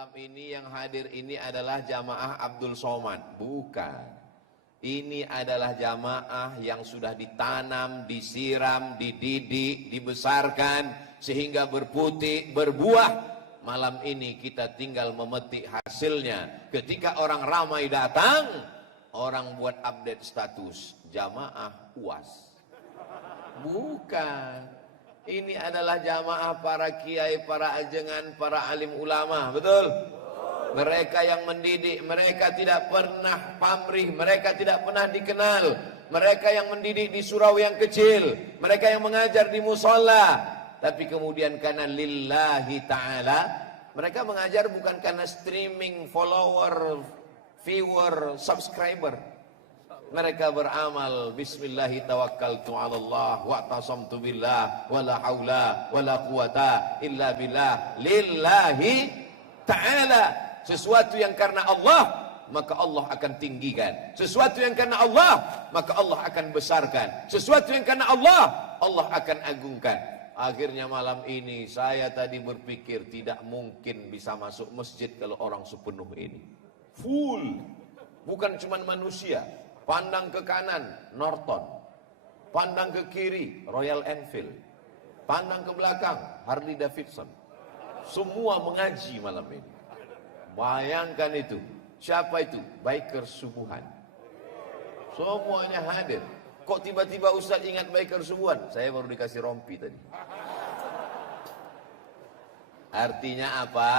malam ini yang hadir ini adalah jamaah Abdul Somad. Bukan. Ini adalah jamaah yang sudah ditanam, disiram, dididik, dibesarkan sehingga berputih, berbuah. Malam ini kita tinggal memetik hasilnya. Ketika orang ramai datang, orang buat update status jamaah UAS. Bukan. Ini adalah jamaah para kiai, para ajengan, para alim ulama. Betul? Mereka yang mendidik, mereka tidak pernah pamrih, mereka tidak pernah dikenal. Mereka yang mendidik di surau yang kecil, mereka yang mengajar di musola. Tapi kemudian karena lillahi ta'ala, mereka mengajar bukan karena streaming, follower, viewer, subscriber. Mereka beramal, bismillahi tawakkaltu ala Allah wa tasamtu billah wa la hawla wa la quwata illa billah lillahi ta'ala. Sesuatu yang karena Allah, maka Allah akan tinggikan. Sesuatu yang karena Allah, maka Allah akan besarkan. Sesuatu yang karena Allah, Allah akan agungkan. Akhirnya malam ini saya tadi berpikir tidak mungkin bisa masuk masjid kalau orang sepenuh ini. Full. Bukan cuma manusia. Pandang ke kanan, Norton. Pandang ke kiri, Royal Enfield. Pandang ke belakang, Harley Davidson. Semua mengaji malam ini. Bayangkan itu. Siapa itu? Biker subuhan. Semuanya hadir. Kok tiba-tiba Ustaz ingat biker subuhan? Saya baru dikasih rompi tadi. Artinya apa?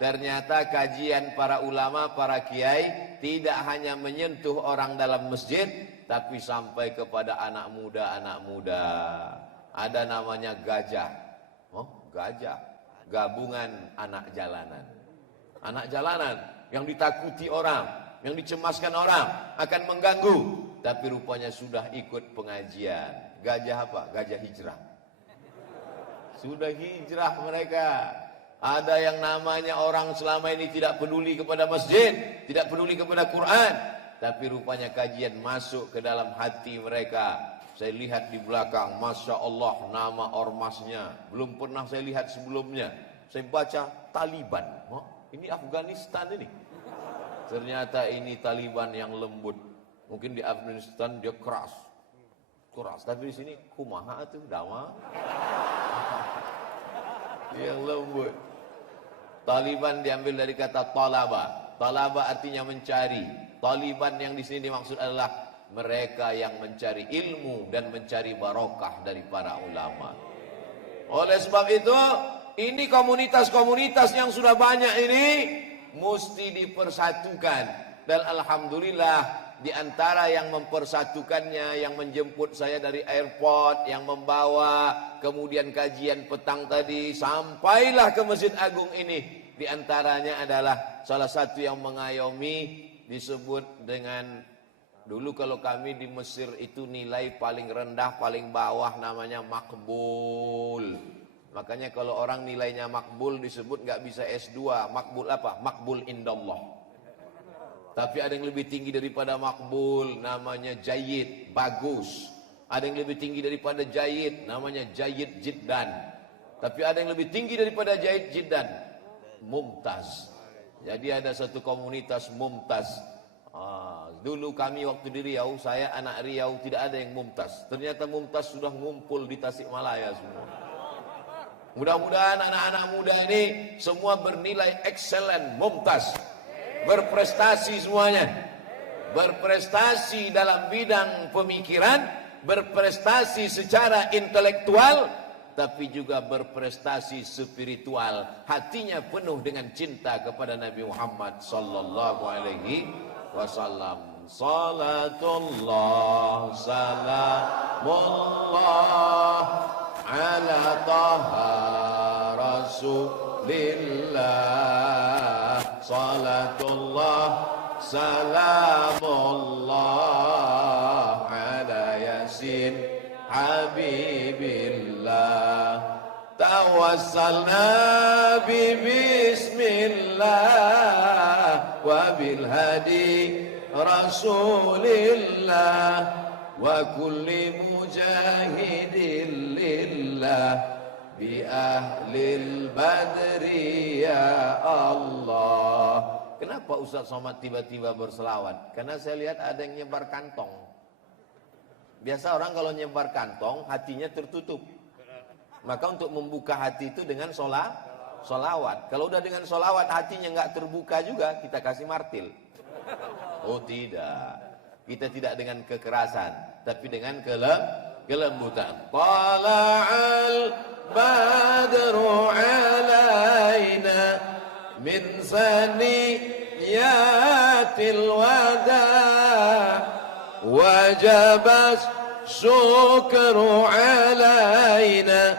Ternyata kajian para ulama, para kiai tidak hanya menyentuh orang dalam masjid, tapi sampai kepada anak muda. Ada namanya gajah. Oh, gajah. Gabungan anak jalanan. Anak jalanan yang ditakuti orang, yang dicemaskan orang, akan mengganggu. Tapi rupanya sudah ikut pengajian. Gajah apa? Gajah hijrah. Sudah hijrah mereka. Ada yang namanya orang selama ini tidak peduli kepada masjid, tidak peduli kepada Quran, tapi rupanya kajian masuk ke dalam hati mereka. Saya lihat di belakang, Masya Allah, nama ormasnya belum pernah saya lihat sebelumnya. Saya baca Taliban. Oh, ini Afghanistan ini. Ternyata ini Taliban yang lembut. Mungkin di Afghanistan dia keras, tapi di sini kumaha tuh dama. Yang lembut. Taliban diambil dari kata talaba. Talaba artinya mencari. Taliban yang di sini dimaksud adalah mereka yang mencari ilmu dan mencari barokah dari para ulama. Oleh sebab itu, ini komunitas-komunitas yang sudah banyak ini mesti dipersatukan. Dan alhamdulillah di antara yang mempersatukannya, yang menjemput saya dari airport, yang membawa, kemudian kajian petang tadi, sampailah ke Masjid Agung ini. Di antaranya adalah salah satu yang mengayomi, disebut dengan, dulu kalau kami di Mesir itu nilai paling rendah, paling bawah namanya makbul. Makanya kalau orang nilainya makbul disebut nggak bisa S2. Makbul apa? Makbul indallah. Tapi ada yang lebih tinggi daripada makbul, namanya jayyid, bagus. Ada yang lebih tinggi daripada jayyid, namanya jayyid jiddan. Tapi ada yang lebih tinggi daripada jayyid jiddan, mumtaz. Jadi ada satu komunitas mumtaz. Dulu kami waktu di Riau, saya anak Riau, tidak ada yang mumtaz. Ternyata mumtaz sudah ngumpul di Tasikmalaya semua. Mudah-mudahan anak-anak muda ini semua bernilai excellent, mumtaz. Berprestasi semuanya. Berprestasi dalam bidang pemikiran, berprestasi secara intelektual, tapi juga berprestasi spiritual. Hatinya penuh dengan cinta kepada Nabi Muhammad sallallahu alaihi wasallam. Salatullah salamullah ala taha rasulillah. Salatullah salamullah ala yasin habibillah. Tawassalna bi bismillah wa bil hadi rasulillah wa kulli mujahidin lillah bi ahlil badri ya Allah. Kenapa Ustaz Somad tiba-tiba berselawat? Karena saya lihat ada yang nyebar kantong. Biasa orang kalau nyebar kantong hatinya tertutup. Maka untuk membuka hati itu dengan solawat. Kalau udah dengan solawat hatinya nggak terbuka juga, kita kasih martil. Oh tidak, kita tidak dengan kekerasan, tapi dengan kelembutan. Tala'al badru alaina min saniyatil wada' wajabas syukru alaina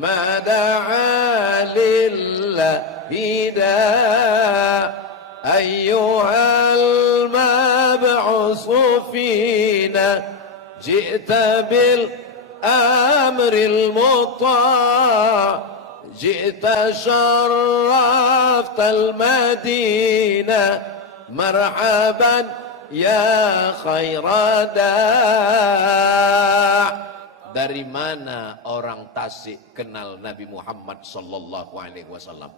ma da'a lillahi da' ayyuhal mab'usu fina ji'ta bil amril muta' ji'ta syarraftal madinah marhaban ya khairada. Dari mana orang Tasik kenal Nabi Muhammad sallallahu alaihi wasallam?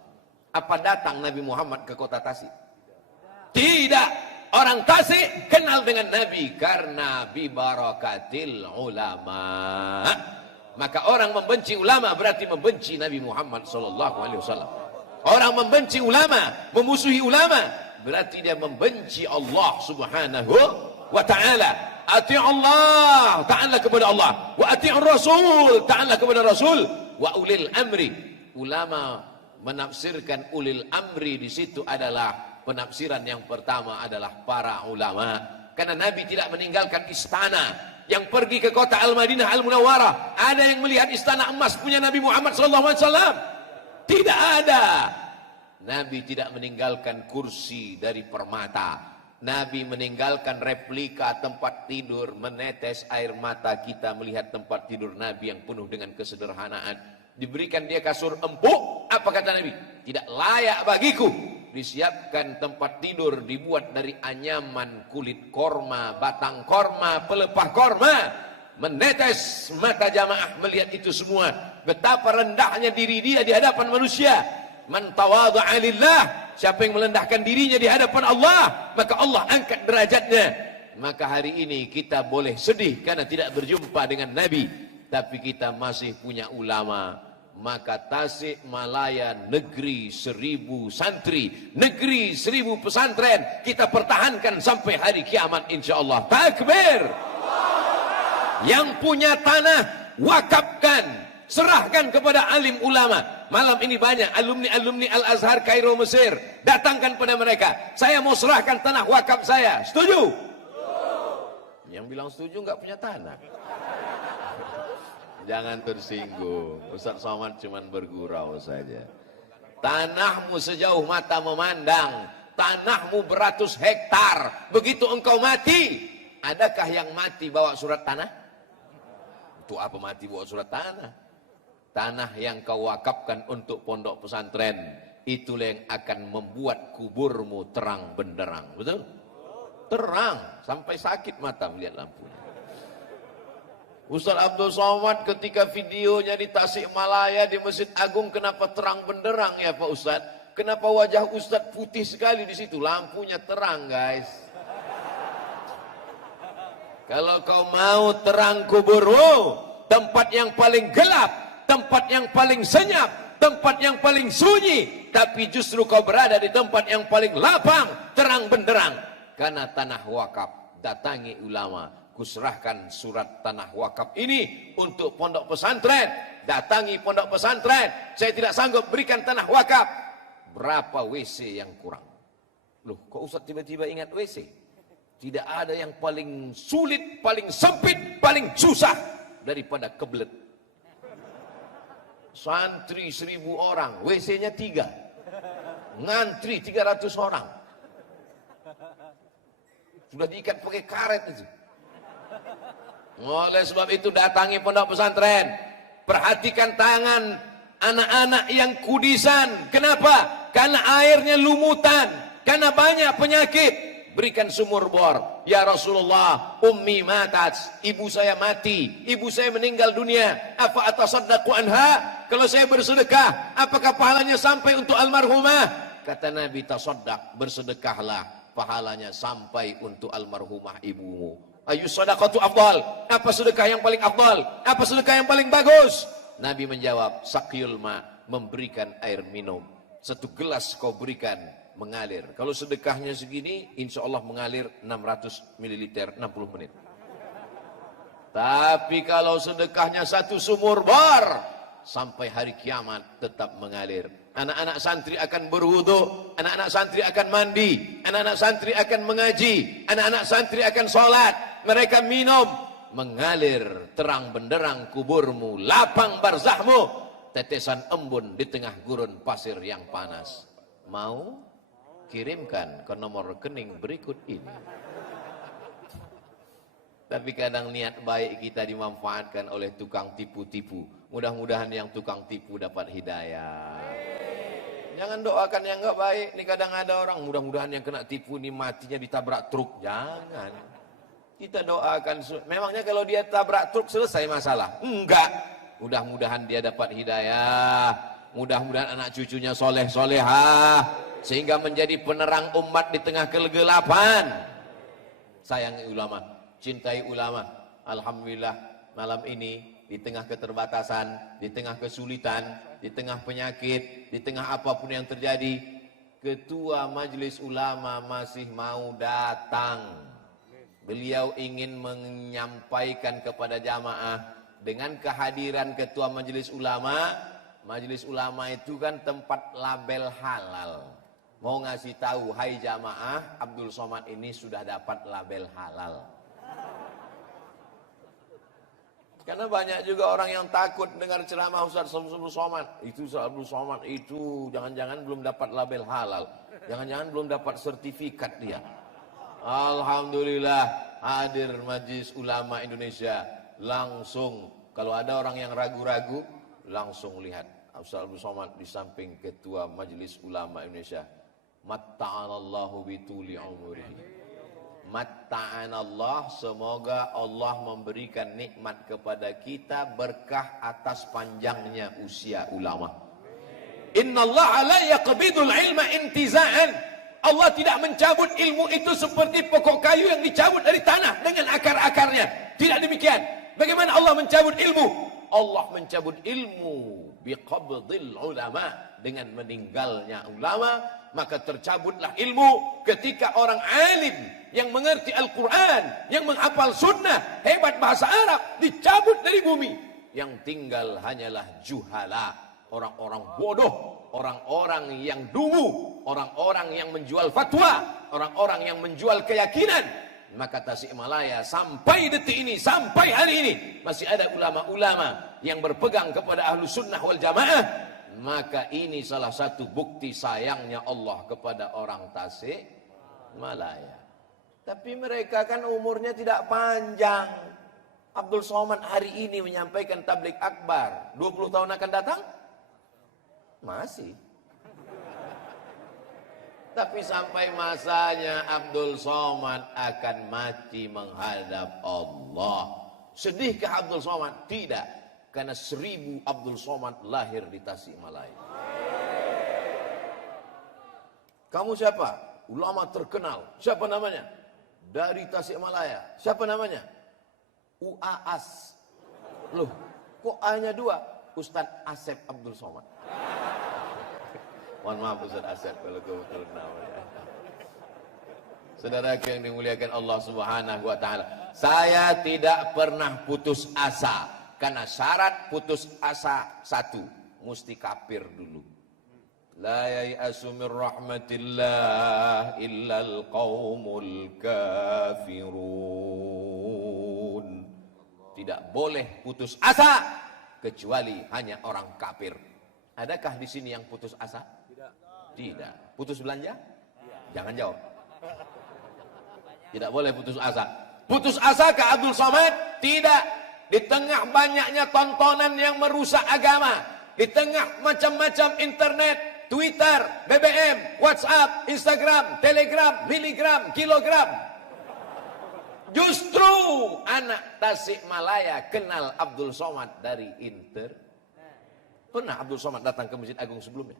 Apa datang Nabi Muhammad ke kota Tasik? Tidak. Orang Tasik kenal dengan Nabi karena bi barakatil ulama. Maka orang membenci ulama berarti membenci Nabi Muhammad sallallahu alaihi wasallam. Orang membenci ulama, memusuhi ulama, berarti dia membenci Allah Subhanahu wa taala. Ati' Allah, taatlah kepada Allah. Wa ati'ur Rasul, taatlah kepada Rasul. Wa ulil amri. Ulama menafsirkan ulil amri di situ adalah penafsiran yang pertama adalah para ulama. Karena Nabi tidak meninggalkan istana yang pergi ke kota Al-Madinah Al-Munawwarah. Ada yang melihat istana emas punya Nabi Muhammad SAW? Tidak ada. Nabi tidak meninggalkan kursi dari permata. Nabi meninggalkan replika tempat tidur, menetes air mata kita melihat tempat tidur Nabi yang penuh dengan kesederhanaan. Diberikan dia kasur empuk, apa kata Nabi? Tidak layak bagiku. Disiapkan tempat tidur dibuat dari anyaman kulit korma, batang korma, pelepah korma. Menetes mata jamaah melihat itu semua. Betapa rendahnya diri dia di hadapan manusia. Man tawadha'a lillah, siapa yang merendahkan dirinya di hadapan Allah, maka Allah angkat derajatnya. Maka hari ini kita boleh sedih karena tidak berjumpa dengan Nabi, tapi kita masih punya ulama. Maka Tasik Malaya negeri 1000 santri, negeri 1000 pesantren, kita pertahankan sampai hari kiamat insyaallah. Takbir. Yang punya tanah wakafkan, serahkan kepada alim ulama. Malam ini banyak alumni Al-Azhar Kairo Mesir. Datangkan pada mereka. Saya mau serahkan tanah wakaf saya. Setuju? Yang bilang setuju nggak punya tanah. Jangan tersinggung. Ustaz Somad cuma bergurau saja. Tanahmu sejauh mata memandang. Tanahmu beratus hektar. Begitu engkau mati, adakah yang mati bawa surat tanah? Untuk apa mati bawa surat tanah? Tanah yang kau wakafkan untuk pondok pesantren, itulah yang akan membuat kuburmu terang benderang. Betul? Terang, sampai sakit mata melihat lampunya. Ustaz Abdul Somad ketika videonya di Tasikmalaya di Masjid Agung, kenapa terang benderang ya Pak Ustaz? Kenapa wajah Ustaz putih sekali di situ? Lampunya terang, guys. Kalau kau mau terang kuburmu, tempat yang paling gelap, tempat yang paling senyap, tempat yang paling sunyi, tapi justru kau berada di tempat yang paling lapang, terang benderang. Karena tanah wakaf, datangi ulama, kuserahkan surat tanah wakaf ini untuk pondok pesantren. Datangi pondok pesantren, saya tidak sanggup berikan tanah wakaf. Berapa WC yang kurang? Loh, kok Ustaz tiba-tiba ingat WC? Tidak ada yang paling sulit, paling sempit, paling susah daripada kebelet. Santri 1000 orang, WC-nya 3. Ngantri 300 orang. Sudah diikat pakai karet itu. Oleh sebab itu datangi pondok pesantren. Perhatikan tangan anak-anak yang kudisan. Kenapa? Karena airnya lumutan. Karena banyak penyakit. Berikan sumur bor. Ya Rasulullah, ummi matat, ibu saya mati, ibu saya meninggal dunia. Apa atasaddaqu anha? kalau saya bersedekah, apakah pahalanya sampai untuk almarhumah? Kata Nabi, tasaddaq, bersedekahlah, pahalanya sampai untuk almarhumah ibumu. Ayu sadaqatu afdal, apa sedekah yang paling afdal? Apa sedekah yang paling bagus? Nabi menjawab, saqyul ma, memberikan air minum. 1 gelas kau berikan, mengalir. Kalau sedekahnya segini, insya Allah mengalir 600 ml 60 menit. Tapi kalau sedekahnya 1 sumur bor, sampai hari kiamat tetap mengalir. Anak-anak santri akan berwudu, anak-anak santri akan mandi, anak-anak santri akan mengaji, anak-anak santri akan sholat. Mereka minum, mengalir terang benderang kuburmu, lapang barzahmu, tetesan embun di tengah gurun pasir yang panas. Mau? Kirimkan ke nomor rekening berikut ini. Tapi kadang niat baik kita dimanfaatkan oleh tukang tipu-tipu. Mudah-mudahan yang tukang tipu dapat hidayah. Jangan doakan yang enggak baik. Ini kadang ada orang, mudah-mudahan yang kena tipu ini matinya ditabrak truk. Jangan. Kita doakan. Memangnya kalau dia tabrak truk selesai masalah? Enggak. Mudah-mudahan dia dapat hidayah. Mudah-mudahan anak cucunya soleh-solehah. Sehingga menjadi penerang umat di tengah kegelapan. Sayangi ulama. Cintai ulama. Alhamdulillah malam ini di tengah keterbatasan, di tengah kesulitan, di tengah penyakit, di tengah apapun yang terjadi, Ketua Majelis Ulama masih mau datang. Beliau ingin menyampaikan kepada jamaah, dengan kehadiran Ketua Majelis Ulama itu kan tempat label halal. Mau ngasih tahu, hai jamaah, Abdul Somad ini sudah dapat label halal. Karena banyak juga orang yang takut dengar ceramah Ustaz Abdul Somad. Itu Ustaz Abdul Somad itu jangan-jangan belum dapat label halal. Jangan-jangan belum dapat sertifikat dia. Alhamdulillah hadir Majelis Ulama Indonesia. Langsung kalau ada orang yang ragu-ragu, langsung lihat Ustaz Abdul Somad di samping Ketua Majelis Ulama Indonesia. Matta'anallahu bituli umurihi. Matta'anallah, semoga Allah memberikan nikmat kepada kita berkah atas panjangnya usia ulama. Innallaha la yaqbidul ilma intiza'an. Allah tidak mencabut ilmu itu seperti pokok kayu yang dicabut dari tanah dengan akar-akarnya. Tidak demikian. Bagaimana Allah mencabut ilmu? Allah mencabut ilmu biqabdil ulama, dengan meninggalnya ulama, maka tercabutlah ilmu. Ketika orang alim yang mengerti Al-Quran, yang menghafal sunnah, hebat bahasa Arab, dicabut dari bumi. Yang tinggal hanyalah juhala, orang-orang bodoh, orang-orang yang dungu, orang-orang yang menjual fatwa, orang-orang yang menjual keyakinan. Maka Tasikmalaya sampai detik ini, sampai hari ini, masih ada ulama-ulama yang berpegang kepada ahlu sunnah wal jamaah. Maka ini salah satu bukti sayangnya Allah kepada orang Tasikmalaya. Tapi mereka kan umurnya tidak panjang. Abdul Somad hari ini menyampaikan tabligh akbar. 20 tahun akan datang? Masih. Tapi sampai masanya Abdul Somad akan mati menghadap Allah. Sedihkah Abdul Somad? Tidak. Karena 1000 Abdul Somad lahir di Tasikmalaya. Kamu siapa? Ulama terkenal. Siapa namanya? Dari Tasikmalaya. Siapa namanya? UAS. Loh, kok A-nya 2? Ustadz Asep Abdul Somad. Mohon maaf Ustaz Asep kalau kebetulan namanya. Saudara yang dimuliakan Allah Subhanahu wa taala, saya tidak pernah putus asa, karena syarat putus asa satu, mesti kafir dulu. La yai'asu min rahmatillah illal qaumul kafirun. Tidak boleh putus asa kecuali hanya orang kafir. Adakah di sini yang putus asa? Tidak. Putus belanja? Jangan jawab. Tidak boleh putus asa. Putus asa ke Abdul Somad? Tidak. Di tengah banyaknya tontonan yang merusak agama, di tengah macam-macam internet, Twitter, BBM, WhatsApp, Instagram, Telegram, miligram, kilogram, justru anak Tasikmalaya kenal Abdul Somad dari internet. Pernah Abdul Somad datang ke Masjid Agung sebelumnya?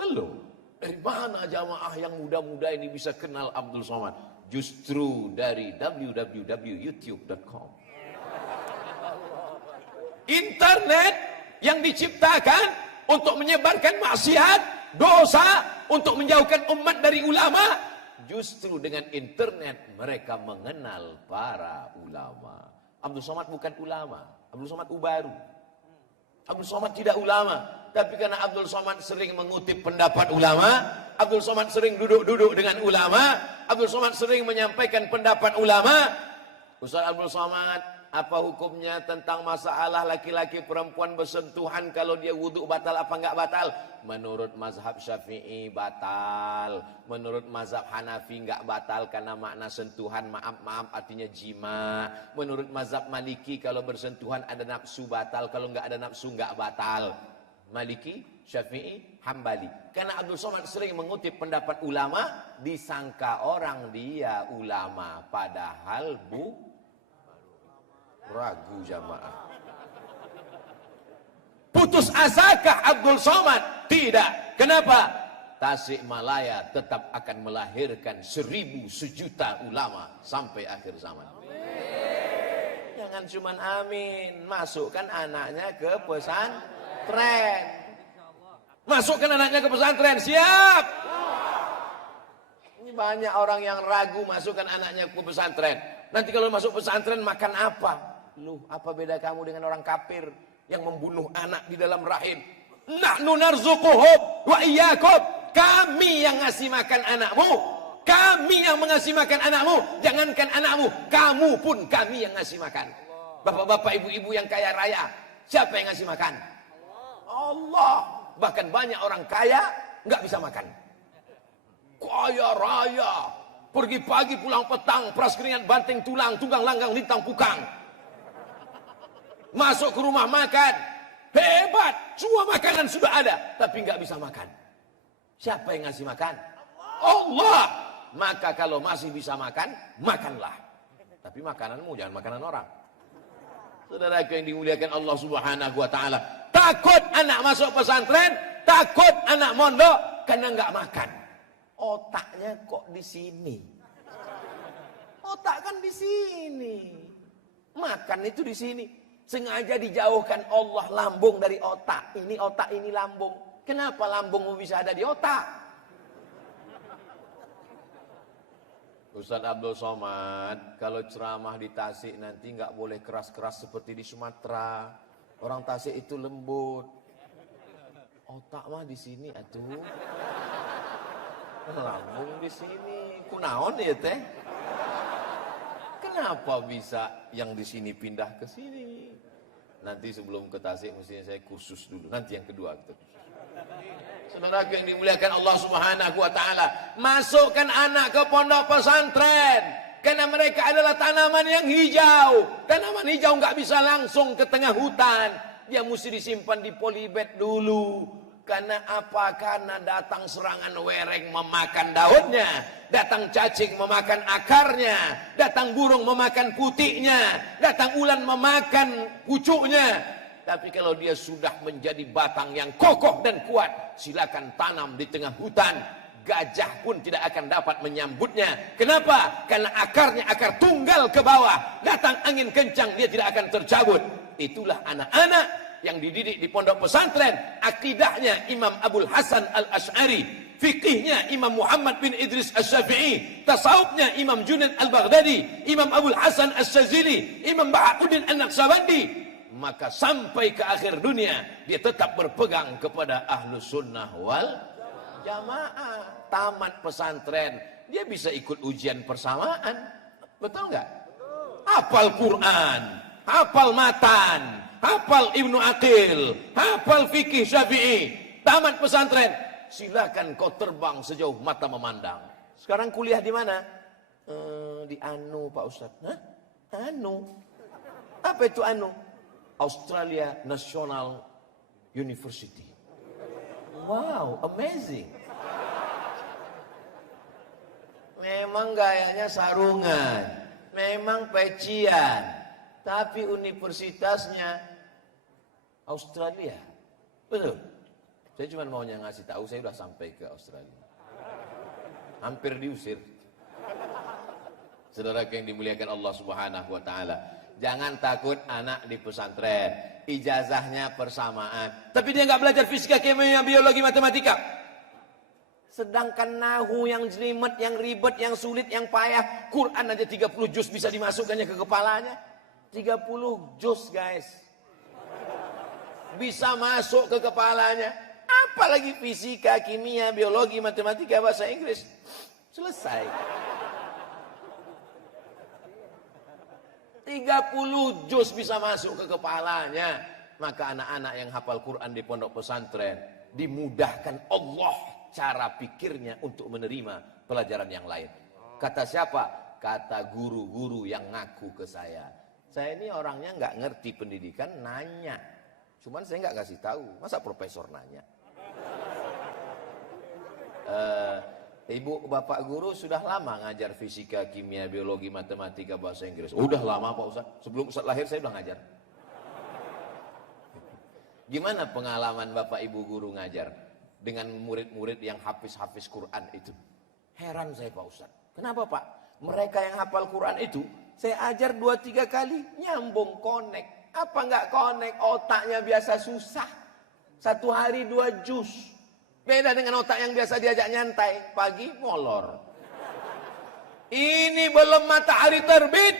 Belum. Dari mana jamaah yang muda-muda ini bisa kenal Abdul Somad? Justru dari www.youtube.com. Internet yang diciptakan untuk menyebarkan maksiat, dosa, untuk menjauhkan umat dari ulama. Justru dengan internet mereka mengenal para ulama. Abdul Somad bukan ulama, Abdul Somad ubaru. Abdul Somad tidak ulama, tapi karena Abdul Somad sering mengutip pendapat ulama, Abdul Somad sering duduk-duduk dengan ulama, Abdul Somad sering menyampaikan pendapat ulama. Ustaz Abdul Somad, apa hukumnya tentang masalah laki-laki perempuan bersentuhan kalau dia wudhu batal apa enggak batal? Menurut mazhab Syafi'i batal, menurut mazhab Hanafi enggak batal karena makna sentuhan maaf artinya jima. Menurut mazhab Maliki kalau bersentuhan ada nafsu batal, kalau enggak ada nafsu enggak batal. Maliki, Syafi'i, Hambali. Karena Abdul Somad sering mengutip pendapat ulama, disangka orang dia ulama, padahal ragu jamaah. Putus asakah Abdul Somad? Tidak. Kenapa? Tasikmalaya tetap akan melahirkan 1000 sejuta ulama sampai akhir zaman. Amin. Jangan cuman amin. Masukkan anaknya ke pesantren. Masukkan anaknya ke pesantren. Siap. Ini banyak orang yang ragu masukkan anaknya ke pesantren. Nanti kalau masuk pesantren makan apa? Loh, apa beda kamu dengan orang kafir yang membunuh anak di dalam rahim? Nahnu narzuquhum wa iyyakum. Kami yang ngasih makan anakmu. Kami yang mengasih makan anakmu. Jangankan anakmu, kamu pun kami yang ngasih makan. Bapak-bapak, ibu-ibu yang kaya raya, siapa yang ngasih makan? Allah. Bahkan banyak orang kaya nggak bisa makan. Kaya raya, pergi pagi pulang petang, peras keringat banting tulang, tunggang langgang lintang pukang. Masuk ke rumah makan, hebat, semua makanan sudah ada, tapi nggak bisa makan. Siapa yang ngasih makan? Allah. Maka kalau masih bisa makan, makanlah. Tapi makananmu jangan makanan orang. Saudaraku yang dimuliakan Allah Subhanahu wa taala, takut anak masuk pesantren, takut anak mondok karena nggak makan. Otaknya kok di sini? Otak kan di sini. Makan itu di sini. Sengaja dijauhkan Allah lambung dari otak. Ini otak, ini lambung. Kenapa lambungmu bisa ada di otak? Ustaz Abdul Somad, kalau ceramah di Tasik nanti nggak boleh keras-keras seperti di Sumatera. Orang Tasik itu lembut. Otak mah di sini atuh. Lambung di sini. Kunaon ya teh? Kenapa bisa yang di sini pindah ke sini? Nanti sebelum ke Tasik mestinya saya kursus dulu. Nanti yang kedua kita kursus. Saudaraku yang dimuliakan Allah Subhanahu wa taala, masukkan anak ke pondok pesantren karena mereka adalah tanaman yang hijau. Tanaman hijau nggak bisa langsung ke tengah hutan. Dia mesti disimpan di polybag dulu. Karena apa? Karena datang serangan wereng memakan daunnya, datang cacing memakan akarnya, datang burung memakan putiknya, datang ulan memakan pucuknya. Tapi kalau dia sudah menjadi batang yang kokoh dan kuat, silakan tanam di tengah hutan. Gajah pun tidak akan dapat menyambutnya. Kenapa? Karena akarnya akar tunggal ke bawah. Datang angin kencang, dia tidak akan tercabut. Itulah anak-anak yang dididik di pondok pesantren. Akidahnya Imam Abul Hasan Al-Ash'ari, fikihnya Imam Muhammad bin Idris Asy-Syafi'i, tasawufnya Imam Junaid Al-Baghdadi, Imam Abul Hasan Asy-Syazili, Imam Bahaquddin An-Naqsabandi. Maka sampai ke akhir dunia dia tetap berpegang kepada Ahlus Sunnah wal Jamaah. Tamat pesantren, dia bisa ikut ujian persamaan. Betul nggak? Hafal Quran, hafal matan, hafal Ibnu Aqil, hafal fikih Syafi'i. Tamat pesantren, silakan kau terbang sejauh mata memandang. Sekarang kuliah di mana? Di ANU Pak Ustaz. Hah? ANU? Apa itu ANU? Australia National University. Wow, amazing. Memang gayanya sarungan, memang pecian, tapi universitasnya Australia. Betul. Saya cuma maunya ngasih tahu, saya sudah sampai ke Australia. Hampir diusir. Saudara yang dimuliakan Allah Subhanahu wa taala. Jangan takut anak di pesantren. Ijazahnya persamaan. Tapi dia nggak belajar fisika, kimia, biologi, matematika. Sedangkan nahu yang jelimet, yang ribet, yang sulit, yang payah. Quran aja 30 juz bisa dimasukkannya ke kepalanya. 30 juz guys. Bisa masuk ke kepalanya. Apalagi fisika, kimia, biologi, matematika, bahasa Inggris. Selesai. 30 juz bisa masuk ke kepalanya. Maka anak-anak yang hafal Quran di pondok pesantren dimudahkan Allah cara pikirnya untuk menerima pelajaran yang lain. Kata siapa? Kata guru-guru yang ngaku ke saya. Saya ini orangnya nggak ngerti pendidikan, nanya. Cuman saya nggak kasih tahu. Masa profesor nanya? Ibu bapak guru sudah lama ngajar fisika, kimia, biologi, matematika, bahasa Inggris. Udah lama Pak Ustaz. Sebelum Ustaz lahir saya udah ngajar. Gimana pengalaman bapak ibu guru ngajar dengan murid-murid yang hafiz-hafiz Quran itu? Heran saya Pak Ustaz. Kenapa Pak? Mereka yang hafal Quran itu saya ajar 2-3 kali nyambung connect. Apa nggak connect? Otaknya biasa susah. 1 hari 2 juz. Beda dengan otak yang biasa diajak nyantai. Pagi molor. Ini belum matahari terbit.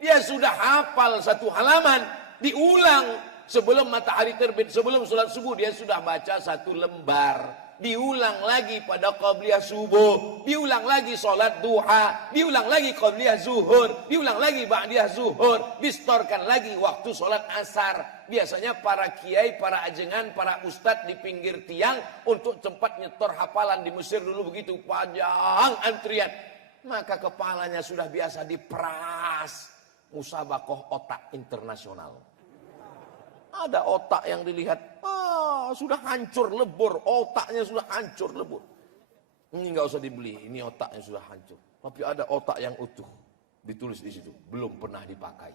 Dia sudah hafal 1 halaman. Diulang sebelum matahari terbit. Sebelum sholat subuh dia sudah baca 1 lembar. Diulang lagi pada qabliyah subuh. Diulang lagi sholat duha. Diulang lagi qabliyah zuhur. Diulang lagi ba'diyah zuhur. Distorkan lagi waktu sholat asar. Biasanya para kiai, para ajengan, para ustadz di pinggir tiang untuk tempat nyetor hafalan di Mesir dulu begitu panjang antrian. Maka kepalanya sudah biasa diperas. Musabakoh otak internasional. Ada otak yang dilihat, sudah hancur lebur, otaknya sudah hancur lebur. Ini nggak usah dibeli, ini otaknya sudah hancur. Tapi ada otak yang utuh, ditulis di situ, belum pernah dipakai.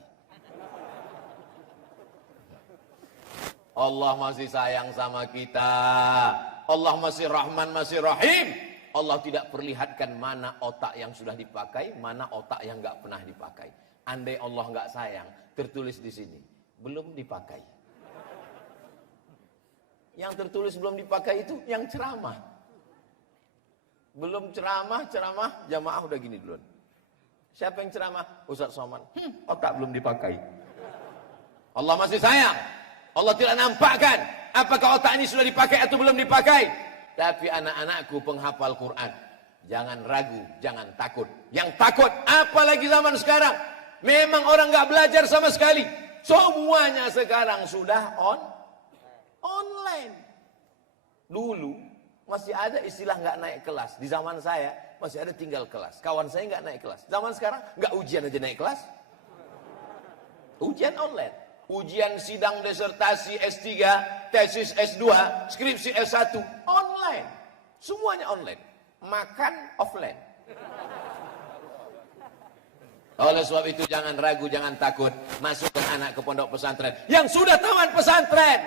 Allah masih sayang sama kita. Allah masih Rahman, masih Rahim. Allah tidak perlihatkan mana otak yang sudah dipakai, mana otak yang nggak pernah dipakai. Andai Allah nggak sayang, tertulis di sini, belum dipakai. Yang tertulis belum dipakai itu yang ceramah. Belum ceramah, jamaah udah gini duluan. Siapa yang ceramah? Ustaz Somad. Otak belum dipakai. Allah masih sayang. Allah tidak nampakkan apakah otak ini sudah dipakai atau belum dipakai. Tapi anak-anakku penghafal Quran, jangan ragu, jangan takut. Yang takut apalagi zaman sekarang. Memang orang nggak belajar sama sekali. Semuanya sekarang sudah online. Dulu masih ada istilah nggak naik kelas. Di zaman saya masih ada tinggal kelas. Kawan saya nggak naik kelas. Zaman sekarang nggak ujian aja naik kelas. Ujian online. Ujian sidang disertasi S3, tesis S2, skripsi S1 online. Semuanya online. Makan offline. Oleh sebab itu jangan ragu, jangan takut. Masukkan anak ke pondok pesantren yang sudah tamat pesantren.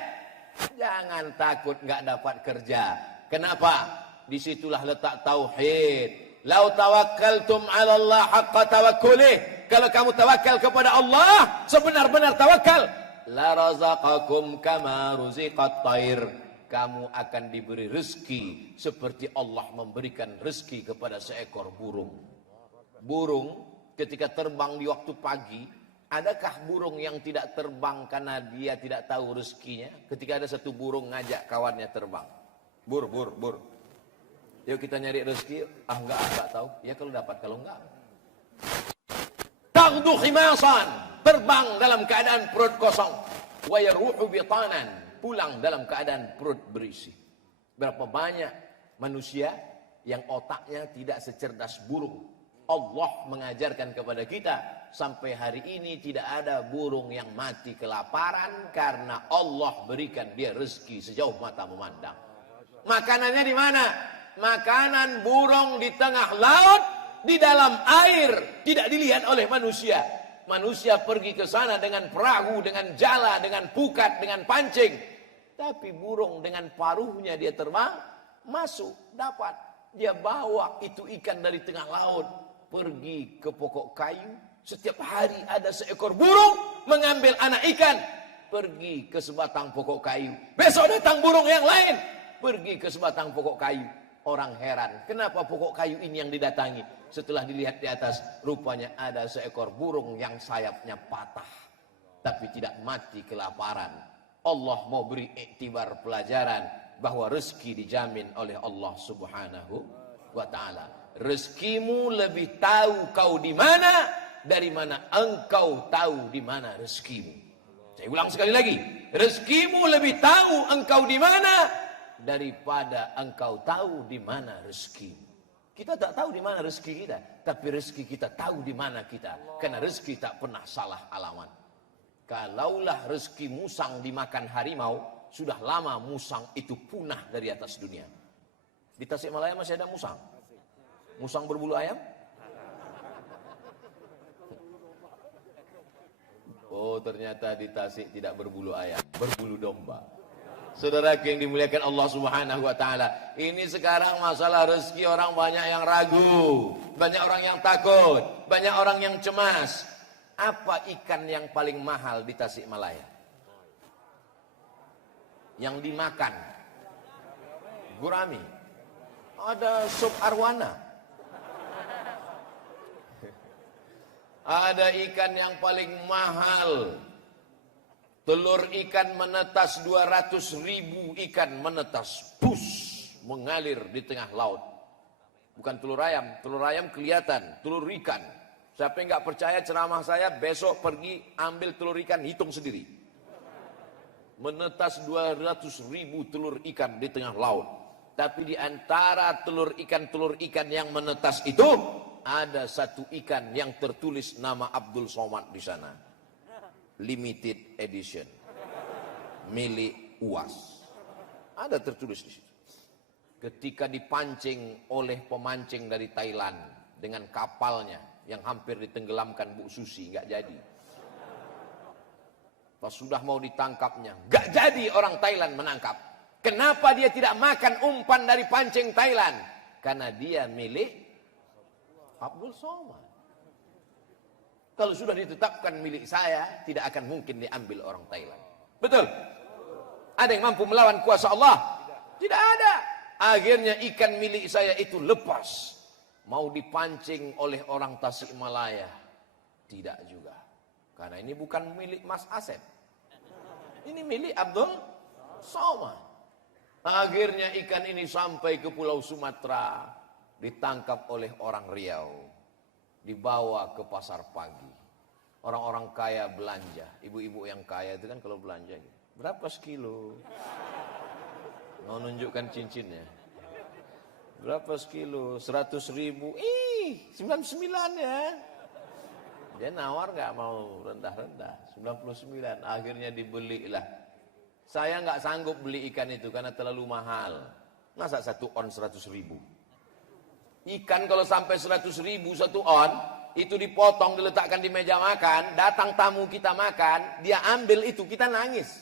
Jangan takut nggak dapat kerja. Kenapa? Disitulah letak tauhid. Lau tawakkaltum 'ala Allah haqqa tawakkulih. Kalau kamu tawakal kepada Allah sebenar-benar tawakal, la razaqakum kama ruziqat thair. Kamu akan diberi rezeki seperti Allah memberikan rezeki kepada seekor burung. Burung ketika terbang di waktu pagi, adakah burung yang tidak terbang karena dia tidak tahu rezekinya? Ketika ada satu burung ngajak kawannya terbang. Bur. Yuk kita nyari rezeki. Enggak tahu. Ya kalau dapat, kalau enggak. Taghdu khimasan, terbang dalam keadaan perut kosong. Wa yaruhu bitanan, pulang dalam keadaan perut berisi. Berapa banyak manusia yang otaknya tidak secerdas burung. Allah mengajarkan kepada kita sampai hari ini tidak ada burung yang mati kelaparan karena Allah berikan dia rezeki sejauh mata memandang. Makanannya di mana? Makanan burung di tengah laut, di dalam air, tidak dilihat oleh manusia. Manusia pergi ke sana dengan perahu, dengan jala, dengan pukat, dengan pancing. Tapi burung dengan paruhnya dia terbang, masuk, dapat. Dia bawa itu ikan dari tengah laut, pergi ke pokok kayu. Setiap hari ada seekor burung mengambil anak ikan, pergi ke sebatang pokok kayu. Besok datang burung yang lain, pergi ke sebatang pokok kayu. Orang heran, kenapa pokok kayu ini yang didatangi? Setelah dilihat di atas, rupanya ada seekor burung yang sayapnya patah, tapi tidak mati kelaparan. Allah mau beri iktibar pelajaran bahwa rezeki dijamin oleh Allah Subhanahu wa ta'ala. Rezekimu lebih tahu kau di mana, dari mana engkau tahu di mana rezekimu. Saya ulang sekali lagi, rezekimu lebih tahu engkau di mana daripada engkau tahu di mana rezekimu. Kita tak tahu di mana rezeki kita, tapi rezeki kita tahu di mana kita. Karena rezeki tak pernah salah alamat. Kalaulah rezeki musang dimakan harimau, sudah lama musang itu punah dari atas dunia. Di Tasikmalaya masih ada musang? Musang berbulu ayam? Oh, ternyata di Tasik tidak berbulu ayam, berbulu domba. Saudara yang dimuliakan Allah Subhanahu wa ta'ala, ini sekarang masalah rezeki orang banyak yang ragu, banyak orang yang takut, banyak orang yang cemas. Apa ikan yang paling mahal di Tasikmalaya? Yang dimakan gurami. Ada sup arwana. Ada ikan yang paling mahal, telur ikan menetas, 200.000 ikan menetas, bus, mengalir di tengah laut. Bukan telur ayam kelihatan, telur ikan. Siapa yang nggak percaya ceramah saya, besok pergi ambil telur ikan, hitung sendiri. Menetas 200.000 telur ikan di tengah laut. Tapi di antara telur ikan yang menetas itu, ada satu ikan yang tertulis nama Abdul Somad di sana. Limited edition, milik UAS. Ada tertulis di situ. Ketika dipancing oleh pemancing dari Thailand dengan kapalnya yang hampir ditenggelamkan Bu Susi, nggak jadi. Pas sudah mau ditangkapnya, nggak jadi orang Thailand menangkap. Kenapa dia tidak makan umpan dari pancing Thailand? Karena dia milik Abdul Somad. Kalau sudah ditetapkan milik saya, tidak akan mungkin diambil orang Thailand. Betul? Ada yang mampu melawan kuasa Allah? Tidak ada. Akhirnya ikan milik saya itu lepas. Mau dipancing oleh orang Tasikmalaya? Tidak juga. Karena ini bukan milik Mas Asep. Ini milik Abdul Somad. Akhirnya ikan ini sampai ke Pulau Sumatera. Ditangkap oleh orang Riau. Dibawa ke pasar pagi. Orang-orang kaya belanja. Ibu-ibu yang kaya itu kan kalau belanja, berapa sekilo? Mau nunjukkan cincinnya. Berapa sekilo? 100.000. 99 ya. Dia nawar nggak mau rendah-rendah. 99. Akhirnya dibelilah. Saya nggak sanggup beli ikan itu karena terlalu mahal. Masa 1 on 100.000? Ikan kalau sampai 100.000 1 on, itu dipotong, diletakkan di meja makan, datang tamu kita makan, dia ambil itu, kita nangis.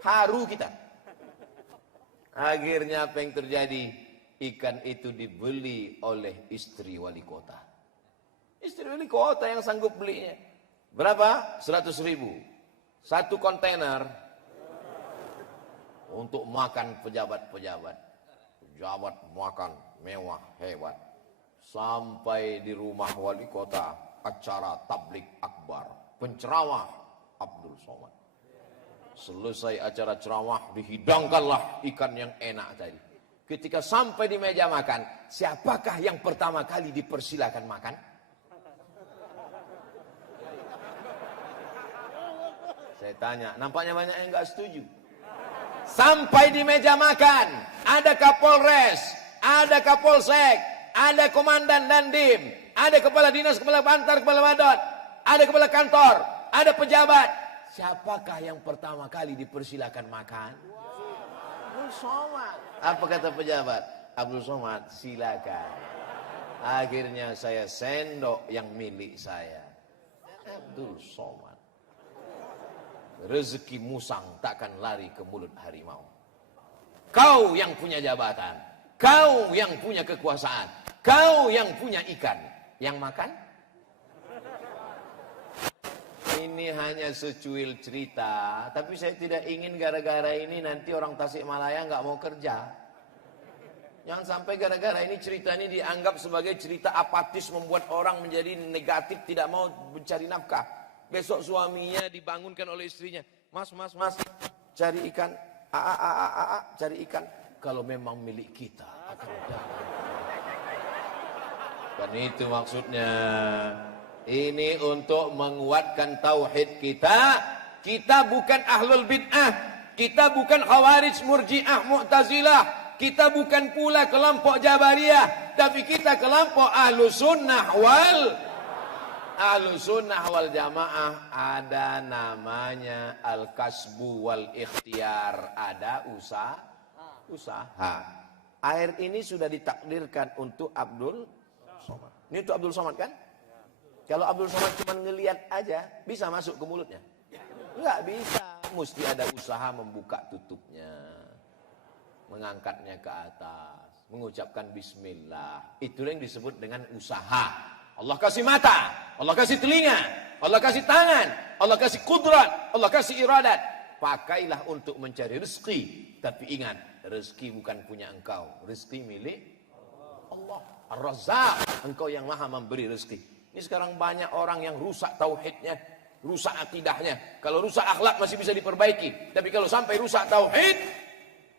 Haru kita. Akhirnya apa yang terjadi? Ikan itu dibeli oleh istri wali kota. Istri wali kota yang sanggup belinya. Berapa? 100.000. 1 kontainer untuk makan pejabat-pejabat. Pejabat makan mewah hebat. Sampai di rumah wali kota, acara tablik akbar, penceramah Abdul Somad. Selesai acara ceramah, dihidangkanlah ikan yang enak tadi. Ketika sampai di meja makan, siapakah yang pertama kali dipersilakan makan? Saya tanya, nampaknya banyak yang nggak setuju. Sampai di meja makan, ada Kapolres, ada Kapolsek, ada Komandan Dandim, ada Kepala Dinas, Kepala Bantar, Kepala Wadot, ada Kepala Kantor, ada pejabat. Siapakah yang pertama kali dipersilakan makan? Abdul Somad. Apa kata pejabat? Abdul Somad, silakan. Akhirnya saya sendok yang milik saya. Abdul Somad. rezeki musang takkan lari ke mulut harimau. Kau yang punya jabatan, kau yang punya kekuasaan, kau yang punya ikan, yang makan? Ini hanya secuil cerita, tapi saya tidak ingin gara-gara ini nanti orang Tasikmalaya nggak mau kerja. Jangan sampai gara-gara ini cerita ini dianggap sebagai cerita apatis, membuat orang menjadi negatif, tidak mau mencari nafkah. Besok suaminya dibangunkan oleh istrinya, mas, cari ikan, cari ikan. Kalau memang milik kita akan dapat. Dan itu maksudnya. Ini untuk menguatkan tauhid kita. Kita bukan ahlul bid'ah, kita bukan khawarij, murji'ah, mu'tazilah, kita bukan pula kelompok jabariyah, tapi kita kelompok ahlus sunnah wal jamaah. Ada namanya al-kasbu wal ikhtiar, ada usaha. Air ini sudah ditakdirkan untuk Abdul Somad. Ini untuk Abdul Somad kan? Kalau Abdul Somad cuma ngelihat aja, bisa masuk ke mulutnya? Enggak bisa. Mesti ada usaha membuka tutupnya, mengangkatnya ke atas, mengucapkan bismillah. Itu yang disebut dengan usaha. Allah kasih mata, Allah kasih telinga, Allah kasih tangan, Allah kasih kudrat, Allah kasih iradat. Pakailah untuk mencari rezeki. Tapi ingat, rezeki bukan punya engkau, rezeki milik Allah. Ar-Razzaq, engkau yang maha memberi rezeki. Ini sekarang banyak orang yang rusak tauhidnya, rusak akidahnya. Kalau rusak akhlak masih bisa diperbaiki, tapi kalau sampai rusak tauhid,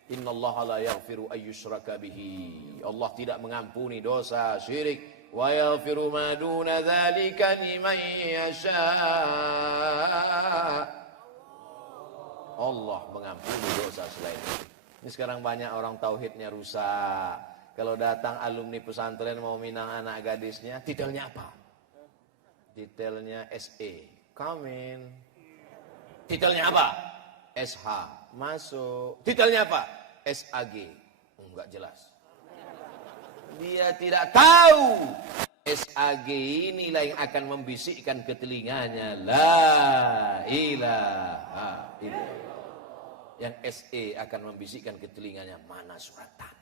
innallaha la yaghfiru ayyushraka bihi. Allah tidak mengampuni dosa syirik. Wa yaghfiru ma duna dzalika liman yasha. Allah mengampuni dosa selain itu. Ini sekarang banyak orang tauhidnya rusak. Kalau datang alumni pesantren mau minang anak gadisnya, titelnya apa? Detailnya SE, come in. Detailnya apa? SH, masuk. Detailnya apa? SAG, enggak jelas. Dia tidak tahu SAG inilah yang akan membisikkan ke telinganya, la ilaha illallah. Yang SE akan membisikkan ke telinganya, mana surat tanah.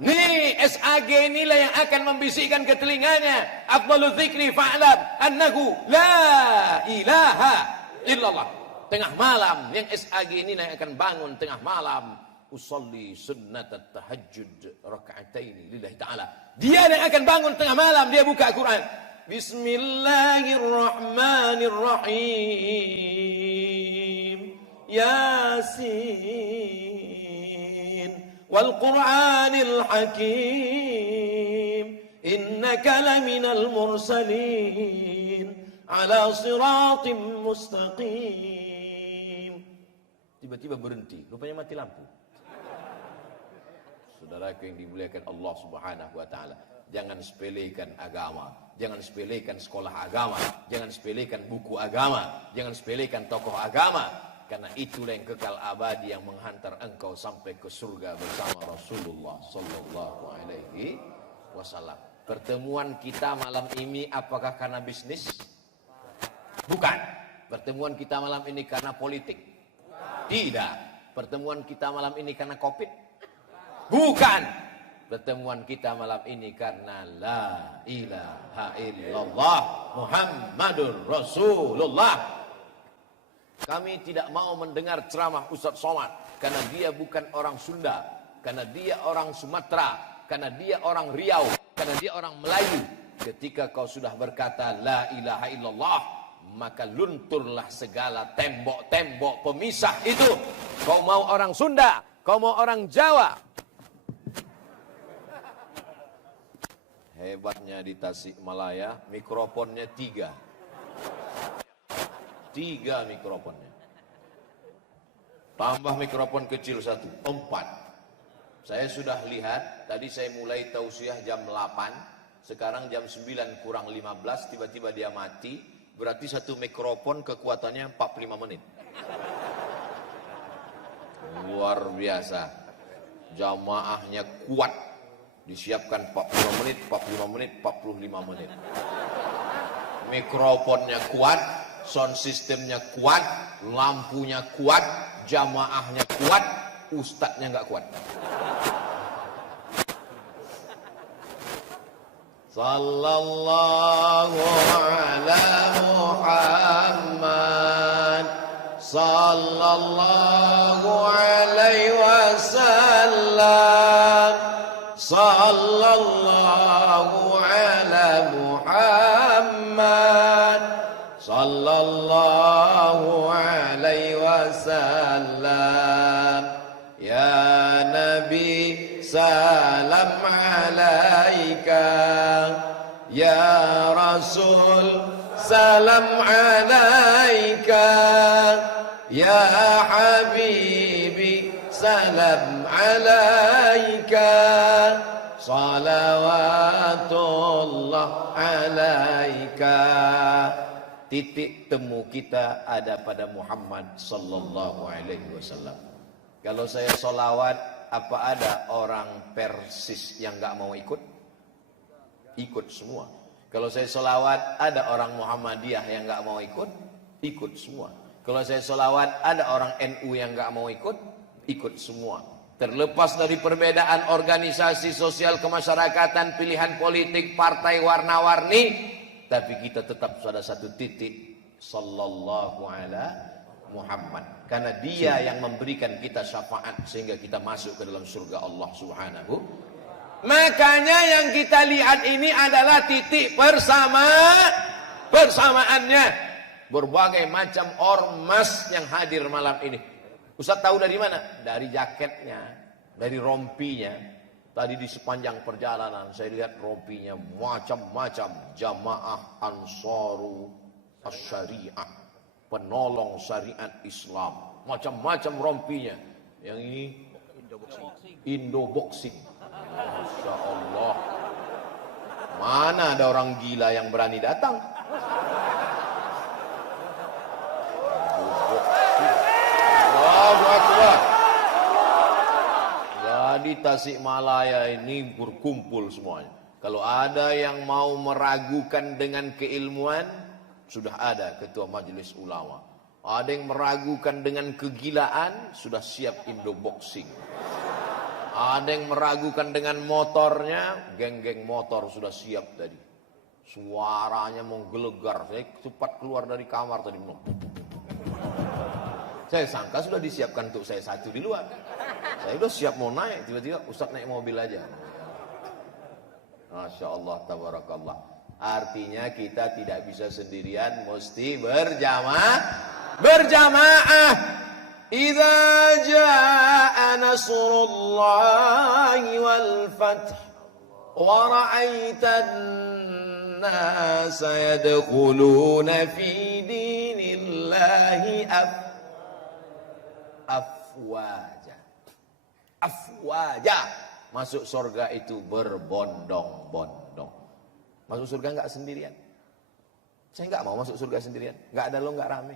Nih SAG inilah yang akan membisikkan ke telinganya, afdalul dzikri fa'lam annahu la ilaha illallah. Tengah malam yang SAG inilah yang akan bangun tengah malam, usolli sunnat tahajjud raka'ataini lillahi ta'ala. Dia yang akan bangun tengah malam, dia buka Al-Quran, bismillahirrahmanirrahim, yasin wal Qur'anil Hakim, innaka laminal mursalin ala siratim mustaqim. Tiba-tiba berhenti, rupanya mati lampu. Saudaraku yang dimuliakan Allah Subhanahu wa taala, jangan sepelekan agama, jangan sepelekan sekolah agama, jangan sepelekan buku agama, jangan sepelekan tokoh agama. Karena itulah yang kekal abadi yang menghantar engkau sampai ke surga bersama Rasulullah sallallahu alaihi wasallam. Pertemuan kita malam ini apakah karena bisnis? Bukan. Pertemuan kita malam ini karena politik? Tidak. Pertemuan kita malam ini karena Covid? Bukan. Pertemuan kita malam ini karena la ilaha illallah Muhammadur Rasulullah. Kami tidak mau mendengar ceramah Ustaz Somad karena dia bukan orang Sunda, karena dia orang Sumatera, karena dia orang Riau, karena dia orang Melayu. Ketika kau sudah berkata la ilaha illallah, maka lunturlah segala tembok-tembok pemisah itu. Kau mau orang Sunda, kau mau orang Jawa. Hebatnya di Tasikmalaya, mikrofonnya 3 mikrofonnya. Tambah mikrofon kecil 1, 4. Saya sudah lihat, tadi saya mulai tausiah jam 8, sekarang jam 9 kurang 15, tiba-tiba dia mati. Berarti 1 mikrofon kekuatannya 45 menit. Luar biasa. Jamaahnya kuat. Disiapkan 45 menit, 45 menit, 45 menit. Mikrofonnya kuat, sound systemnya kuat, lampunya kuat, jamaahnya kuat, ustadznya nggak kuat. Sallallahu ala Muhammad, sallallahu alaihi wasallam, sallallahu ala Muhammad, sallallahu alaihi wasallam. Ya Nabi, salam alaika. Ya Rasul, salam alaika. Ya Habibi, salam alaika. Salawatullah alaika. Titik temu kita ada pada Muhammad sallallahu alaihi wasallam. Kalau saya solawat, apa ada orang Persis yang nggak mau ikut? Ikut semua. Kalau saya solawat, ada orang Muhammadiyah yang nggak mau ikut? Ikut semua. Kalau saya solawat, ada orang NU yang nggak mau ikut? Ikut semua. Terlepas dari perbedaan organisasi sosial kemasyarakatan, pilihan politik, partai warna-warni, tapi kita tetap pada satu titik, sallallahu ala Muhammad. Karena dia yang memberikan kita syafaat sehingga kita masuk ke dalam surga Allah Subhanahu. Makanya yang kita lihat ini adalah titik persamaannya. Berbagai macam ormas yang hadir malam ini. Ustaz tahu dari mana? Dari jaketnya, dari rompinya. Tadi di sepanjang perjalanan saya lihat rompinya macam-macam. Jamaah Ansaru As-Syariah, penolong syariat Islam, macam-macam rompinya. Yang ini Indoboxing. Masya Allah. Mana ada orang gila yang berani datang? Allahu Akbar. Jadi Tasikmalaya ini berkumpul semuanya. Kalau ada yang mau meragukan dengan keilmuan, sudah ada ketua majelis ulama. Ada yang meragukan dengan kegilaan, sudah siap Indoboxing. Ada yang meragukan dengan motornya, geng-geng motor sudah siap tadi. Suaranya menggelegar, saya cepat keluar dari kamar tadi. Saya sangka sudah disiapkan untuk saya satu di luar. Saya sudah siap mau naik, tiba-tiba Ustaz naik mobil aja. Masya Allah, tabarakallah. Artinya kita tidak bisa sendirian, mesti berjamaah. Idza jaa nasrullahi wal fath wa ra'aitan nasa yadkhuluna fi dinillahi afwaja. Masuk surga itu berbondong-bondong. Masuk surga enggak sendirian. Saya enggak mau masuk surga sendirian. Enggak ada lo, enggak rame.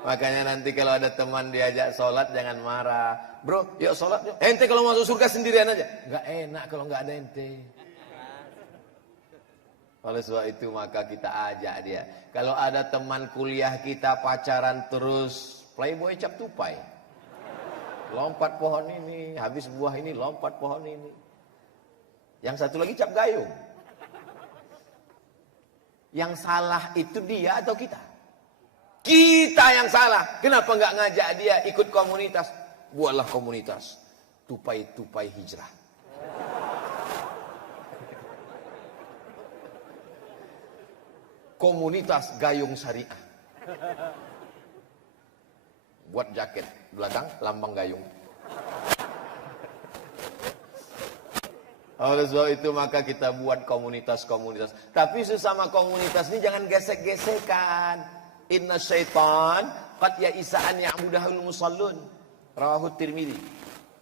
Makanya nanti kalau ada teman diajak sholat jangan marah. Bro, yuk sholat yuk. Ente kalau masuk surga sendirian aja. Enggak enak kalau enggak ada ente. Oleh sebab itu maka kita ajak dia. Kalau ada teman kuliah kita pacaran terus, playboy cap tupai. Lompat pohon ini, habis buah ini lompat pohon ini. Yang satu lagi cap gayung. Yang salah itu dia atau kita? Kita yang salah. Kenapa enggak ngajak dia ikut komunitas? Buatlah komunitas tupai-tupai hijrah. Komunitas gayung syariah. Buat jaket belakang lambang gayung. Oleh sebab itu maka kita buat komunitas-komunitas. Tapi sesama komunitas ini jangan gesek-gesekan. Inna syaitan qad ya'isa an ya'budahul musallun. Rawahu Tirmidzi.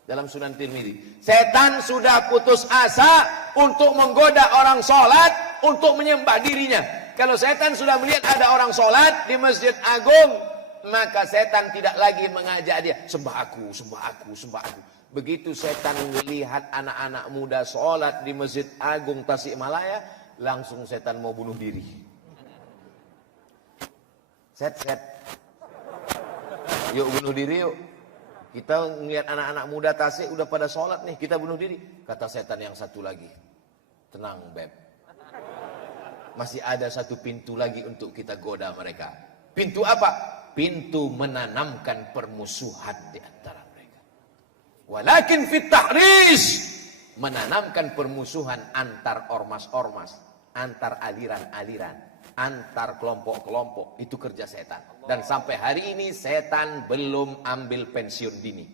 Dalam Sunan Tirmidzi. Setan sudah putus asa untuk menggoda orang sholat untuk menyembah dirinya. Kalau setan sudah melihat ada orang sholat di Masjid Agung, maka setan tidak lagi mengajak dia, sembah aku, sembah aku, sembah aku. Begitu setan melihat anak-anak muda sholat di Masjid Agung Tasikmalaya, langsung setan mau bunuh diri. Set. Yuk bunuh diri yuk. Kita ngeliat anak-anak muda Tasik udah pada sholat nih, kita bunuh diri. Kata setan yang satu lagi, tenang Beb, masih ada satu pintu lagi untuk kita goda mereka. Pintu apa? Pintu menanamkan permusuhan di antara mereka. Walakin fit tahris, menanamkan permusuhan antar ormas-ormas, antar aliran-aliran, antar kelompok-kelompok. Itu kerja setan. Dan sampai hari ini setan belum ambil pensiun dini.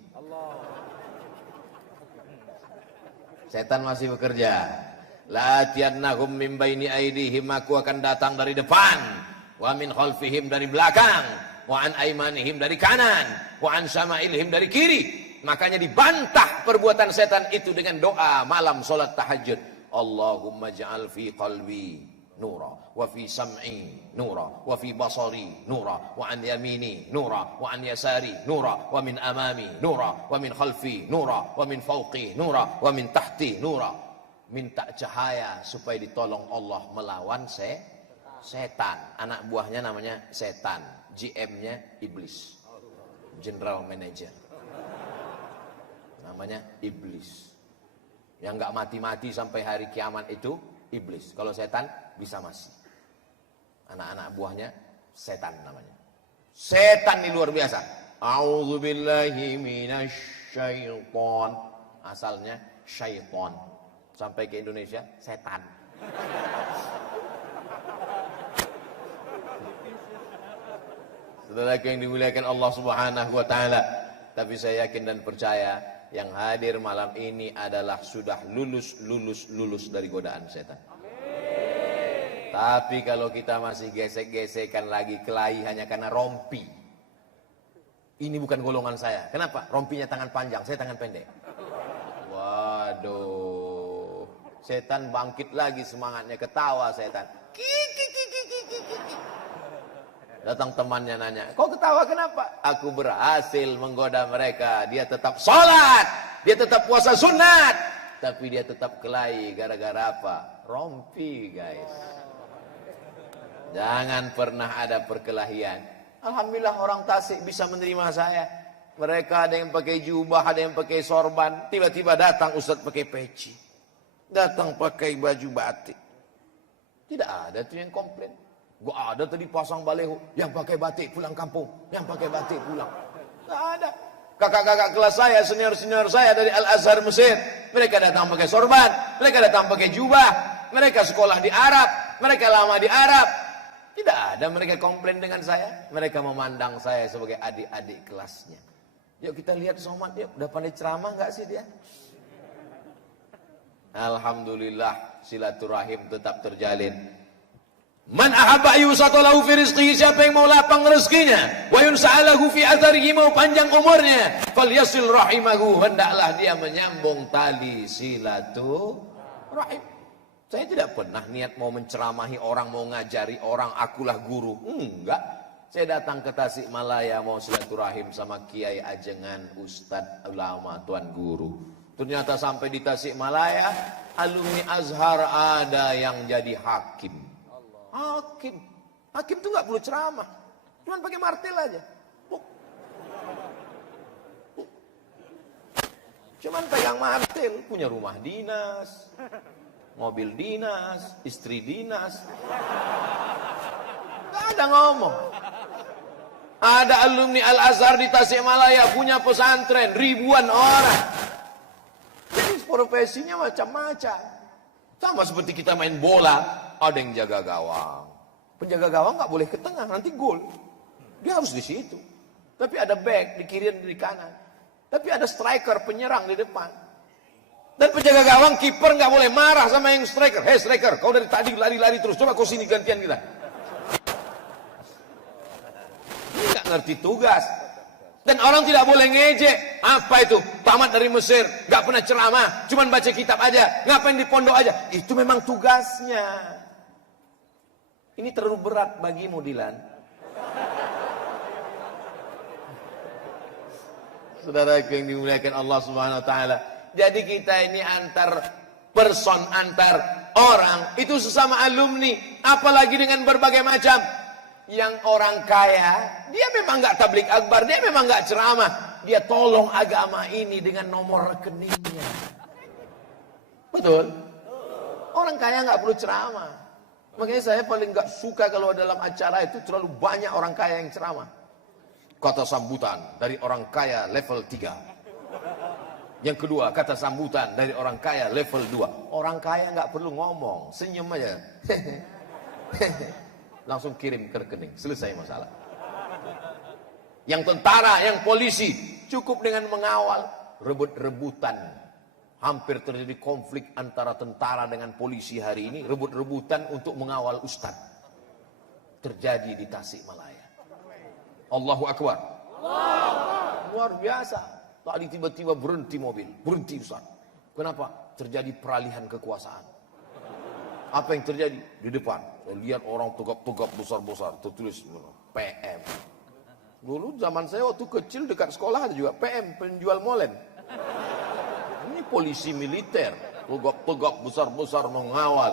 Setan masih bekerja. La'atiyannahum min baini aydihim, aku akan datang dari depan, wa min khalfihim dari belakang, wa an aymanihim dari kanan, wa an syama'ilihim dari kiri. Makanya dibantah perbuatan setan itu dengan doa malam salat tahajud. Allahumma ja'al fi qalbi nura, wa fi sam'i nura, wa fi basari nura, wa an yamini nura, wa an yasari nura, wa min amami nura, wa min khalfi nura, wa min fawqi nura, wa min tahti nura. Minta cahaya supaya ditolong Allah melawan setan. Anak buahnya namanya setan, GM-nya iblis, General Manager, namanya iblis. Yang nggak mati-mati sampai hari kiamat itu iblis. Kalau setan bisa masih. Anak-anak buahnya setan namanya. Setan ini luar biasa. A'udzubillahi minasyaiton. Asalnya syaiton. Sampai ke Indonesia setan. Saudaraku yang dimuliakan Allah Subhanahu wa taala, tapi saya yakin dan percaya yang hadir malam ini adalah sudah lulus dari godaan setan. Tapi kalau kita masih gesek-gesekan lagi kelahi hanya karena rompi, ini bukan golongan saya. Kenapa? Rompinya tangan panjang, saya tangan pendek. Waduh, setan bangkit lagi semangatnya, ketawa setan. Datang temannya nanya, kok ketawa kenapa? Aku berhasil menggoda mereka. Dia tetap sholat, dia tetap puasa sunat, tapi dia tetap kelahi gara-gara apa? Rompi, guys. Jangan pernah ada perkelahian. Alhamdulillah orang Tasik bisa menerima saya. Mereka ada yang pakai jubah, ada yang pakai sorban. Tiba-tiba datang Ustaz pakai peci, datang pakai baju batik. Tidak ada tuh yang komplain. Gua ada tadi pasang baleho, yang pakai batik pulang kampung, yang pakai batik pulang. Gak ada. Kakak-kakak kelas saya, senior-senior saya dari Al-Azhar Mesir, mereka datang pakai sorban, mereka datang pakai jubah, mereka sekolah di Arab, mereka lama di Arab. Tidak ada mereka komplain dengan saya. Mereka memandang saya sebagai adik-adik kelasnya. Yuk kita lihat Somad, yuk udah pandai ceramah nggak sih dia? Alhamdulillah silaturahim tetap terjalin. Man ahabba yusatalahu fi rizqihi, siapa yang mau lapang rezekinya, wa yunsa'alahu fi atharihi, mau panjang umurnya, falyasil rahimahu, hendaklah dia menyambung tali silaturahim. Saya tidak pernah niat mau menceramahi orang, mau ngajari orang, akulah guru. Enggak. Saya datang ke Tasikmalaya mau silaturahim sama Kiai Ajengan, Ustadz, ulama, tuan guru. Ternyata sampai di Tasikmalaya, alumni Azhar ada yang jadi hakim. Hakim. Hakim itu nggak perlu ceramah. Cuman pakai martil aja. Cuman pegang martil, punya rumah dinas, mobil dinas, istri dinas. Gak ada ngomong. Ada alumni Al-Azhar di Tasikmalaya punya pesantren ribuan orang. Jadi profesinya macam-macam. Sama seperti kita main bola, ada yang jaga gawang. Penjaga gawang nggak boleh ke tengah, nanti gol. Dia harus di situ. Tapi ada back di kiri dan di kanan. Tapi ada striker penyerang di depan. Dan penjaga gawang, kiper nggak boleh marah sama yang striker. Hei striker, kau dari tadi lari-lari terus, coba kau sini gantian kita. Ini nggak ngerti tugas. Dan orang tidak boleh ngejek. Apa itu? Tamat dari Mesir, nggak pernah ceramah, cuman baca kitab aja, ngapain di pondok aja. Itu memang tugasnya. Ini terlalu berat bagimu, Dilan. Saudara yang dimuliakan Allah Subhanahu wa taala. Jadi kita ini antar person, antar orang itu sesama alumni, apalagi dengan berbagai macam. Yang orang kaya, dia memang nggak tablik akbar, dia memang nggak ceramah, dia tolong agama ini dengan nomor rekeningnya. Betul? Orang kaya nggak perlu ceramah. Makanya saya paling nggak suka kalau dalam acara itu terlalu banyak orang kaya yang ceramah. Kata sambutan dari orang kaya level 3. Yang kedua, kata sambutan dari orang kaya level 2. Orang kaya nggak perlu ngomong, senyum aja. Langsung kirim ke rekening, selesai masalah. Yang tentara, yang polisi, cukup dengan mengawal. Rebut-rebutan, hampir terjadi konflik antara tentara dengan polisi hari ini. Rebut-rebutan untuk mengawal ustadz. Terjadi di Tasikmalaya. Allahu Akbar. Luar biasa. Tadi tiba-tiba berhenti mobil, berhenti ustadz. Kenapa? Terjadi peralihan kekuasaan. Apa yang terjadi? Di depan, saya lihat orang tegap-tegap besar-besar, tertulis PM. Dulu zaman saya waktu kecil dekat sekolah ada juga PM, penjual molen. Ini polisi militer, tegap-tegap besar-besar mengawal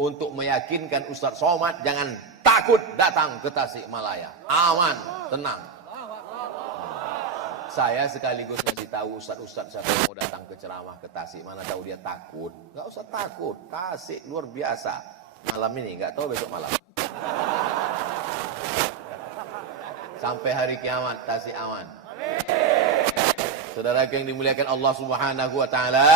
untuk meyakinkan Ustadz Somad jangan takut datang ke Tasikmalaya. Aman, tenang. Saya sekaligus ngasih tahu ustadz-ustadz siapa yang mau datang ke ceramah ke Tasik, mana tahu dia takut. Nggak usah takut, Tasik luar biasa. Malam ini, nggak tahu besok malam. Sampai hari kiamat Tasik aman. Saudara yang dimuliakan Allah Subhanahu wa taala,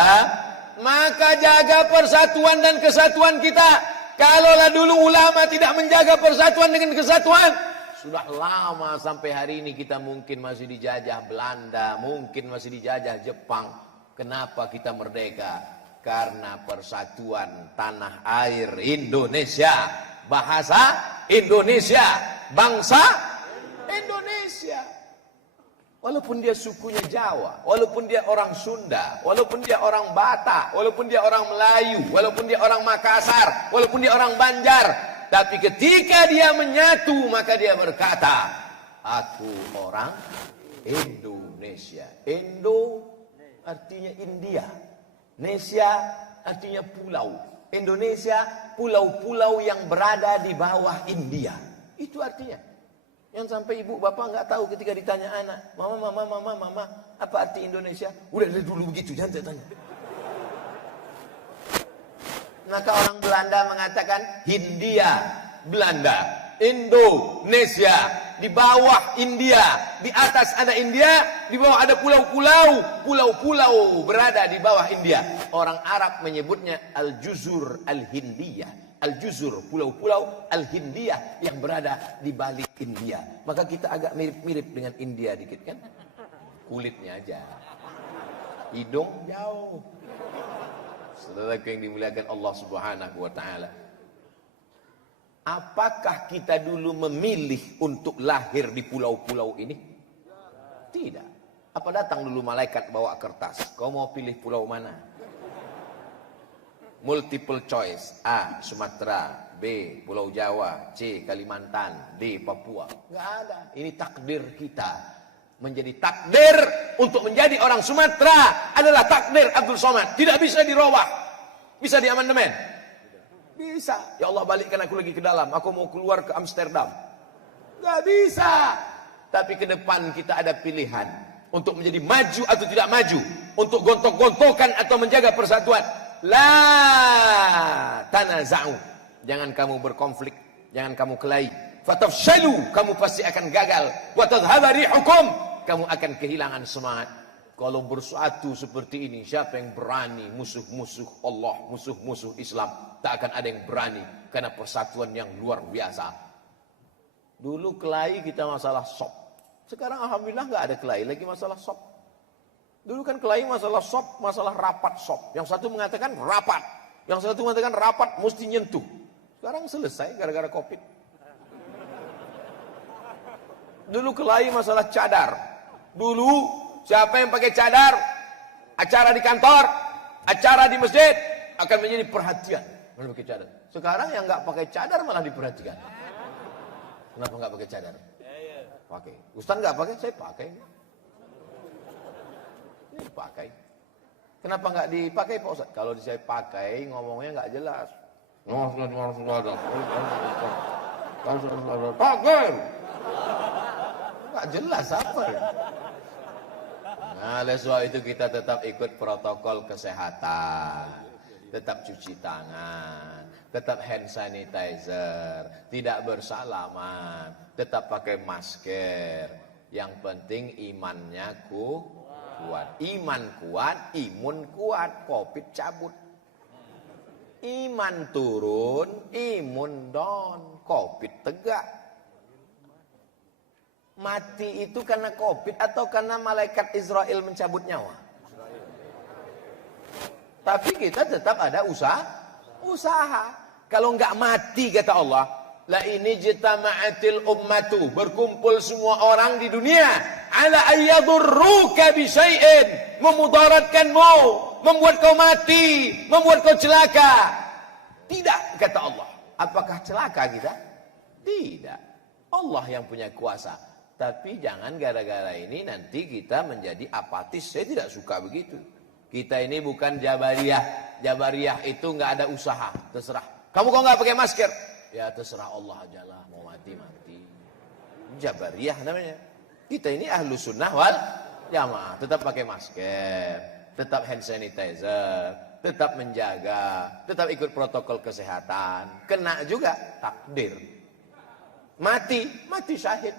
maka jaga persatuan dan kesatuan kita. Kalaulah dulu ulama tidak menjaga persatuan dengan kesatuan, sudah lama sampai hari ini kita mungkin masih dijajah Belanda, mungkin masih dijajah Jepang. Kenapa kita merdeka? Karena persatuan tanah air Indonesia, bahasa Indonesia, bangsa Indonesia. Walaupun dia sukunya Jawa, walaupun dia orang Sunda, walaupun dia orang Batak, walaupun dia orang Melayu, walaupun dia orang Makassar, walaupun dia orang Banjar. Tapi ketika dia menyatu, maka dia berkata, aku orang Indonesia. Indo artinya India. Nesia artinya pulau. Indonesia, pulau-pulau yang berada di bawah India. Itu artinya. Yang sampai ibu bapak nggak tahu ketika ditanya anak, mama, apa arti Indonesia? Udah dari dulu begitu, jangan tanya. Maka orang Belanda mengatakan Hindia, Belanda, Indonesia, di bawah India, di atas ada India, di bawah ada pulau-pulau, pulau-pulau berada di bawah India. Orang Arab menyebutnya Al-Juzur Al-Hindiyah. Al-Juzur, pulau-pulau Al-Hindiyah yang berada di balik India. Maka kita agak mirip-mirip dengan India dikit kan? Kulitnya aja. Hidung jauh. Saudara yang dimuliakan Allah Subhanahu wa taala. Apakah kita dulu memilih untuk lahir di pulau-pulau ini? Tidak. Apa datang dulu malaikat bawa kertas? Kau mau pilih pulau mana? Multiple choice. A. Sumatera. B. Pulau Jawa. C. Kalimantan. D. Papua. Enggak ada. Ini takdir kita. Menjadi takdir untuk menjadi orang Sumatera adalah takdir Abdul Somad. Tidak bisa dirubah. Bisa diamandemen? Bisa. Ya Allah, balikkan aku lagi ke dalam. Aku mau keluar ke Amsterdam. Gak bisa. Tapi ke depan kita ada pilihan. Untuk menjadi maju atau tidak maju. Untuk gontok-gontokan atau menjaga persatuan. La tanaza'u. Jangan kamu berkonflik. Jangan kamu kelahi. Fatafshalu. Kamu pasti akan gagal. Wa tadhhaba rihukum. Kamu akan kehilangan semangat. Kalau bersatu seperti ini, siapa yang berani? Musuh-musuh Allah, musuh-musuh Islam. Tak akan ada yang berani. Karena persatuan yang luar biasa. Dulu kelahi kita masalah sop. Sekarang alhamdulillah gak ada kelahi lagi masalah sop. Dulu kan kelahi masalah sop, masalah rapat sop. Yang satu mengatakan rapat. Yang satu mengatakan rapat mesti nyentuh. Sekarang selesai gara-gara COVID. Dulu kelahi masalah cadar. Dulu siapa yang pakai cadar, acara di kantor, acara di masjid akan menjadi perhatian. Mana pakai cadar? Sekarang yang nggak pakai cadar malah diperhatikan. Kenapa nggak pakai cadar? Pakai. Ustaz nggak pakai, saya pakai. dipakai. Kenapa nggak dipakai Pak Ustaz? Kalau saya pakai ngomongnya nggak jelas. Pakai. Nggak jelas apa ya? Nah, oleh sebab itu kita tetap ikut protokol kesehatan, tetap cuci tangan, tetap hand sanitizer, tidak bersalaman, tetap pakai masker. Yang penting imannya kuat. Iman kuat, imun kuat, Covid cabut. Iman turun, imun down, Covid tegak. Mati itu karena Covid atau karena malaikat Israel mencabut nyawa? Tapi kita tetap ada usaha. Kalau enggak mati kata Allah, la ini jitama'atil ummatu, berkumpul semua orang di dunia, ala ayyadurruka bisyai'in, memudaratkanmu, membuat kau mati, membuat kau celaka. Tidak kata Allah. Apakah celaka kita? Tidak. Allah yang punya kuasa. Tapi jangan gara-gara ini nanti kita menjadi apatis. Saya tidak suka begitu. Kita ini bukan Jabariyah. Jabariyah itu nggak ada usaha, terserah. Kamu kok nggak pakai masker? Ya terserah Allah aja lah, mau mati-mati. Jabariyah namanya. Kita ini ahlu sunnah wal jamaah. Tetap pakai masker, tetap hand sanitizer, tetap menjaga, tetap ikut protokol kesehatan. Kena juga takdir. Mati syahid.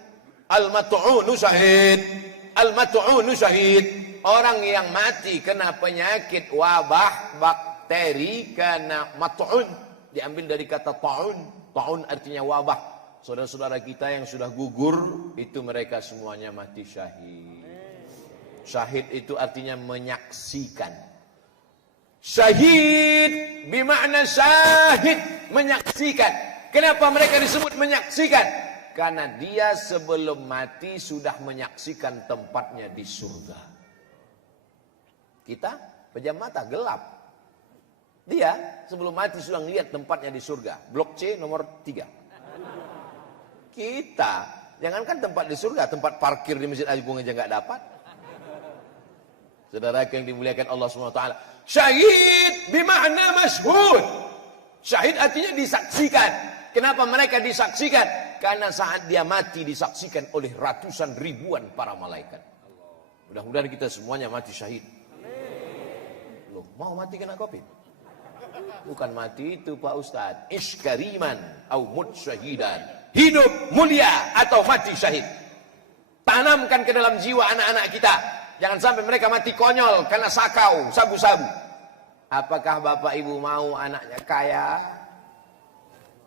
Al-mat'unu syahid. Al-mat'unu syahid. Orang yang mati kena penyakit wabah bakteri kena mat'un, diambil dari kata ta'un. Ta'un artinya wabah. Saudara-saudara kita yang sudah gugur itu mereka semuanya mati syahid. Syahid itu artinya menyaksikan. Syahid bermakna syahid, menyaksikan. Kenapa mereka disebut menyaksikan? Karena dia sebelum mati sudah menyaksikan tempatnya di surga. Kita pejam mata, gelap. Dia sebelum mati sudah melihat tempatnya di surga. Blok C nomor 3. Kita, jangankan tempat di surga, tempat parkir di Masjid Agung aja nggak dapat. Saudara yang dimuliakan Allah SWT. Syahid bermakna masyhud. Syahid artinya disaksikan. Kenapa mereka disaksikan? Karena saat dia mati disaksikan oleh ratusan ribuan para malaikat. Mudah-mudahan kita semuanya mati syahid. Loh, mau mati kena Covid? Bukan mati itu Pak Ustadz. Iskariman au mut syahidan. Hidup mulia atau mati syahid. Tanamkan ke dalam jiwa anak-anak kita. Jangan sampai mereka mati konyol karena sakau, sabu-sabu. Apakah Bapak Ibu mau anaknya kaya?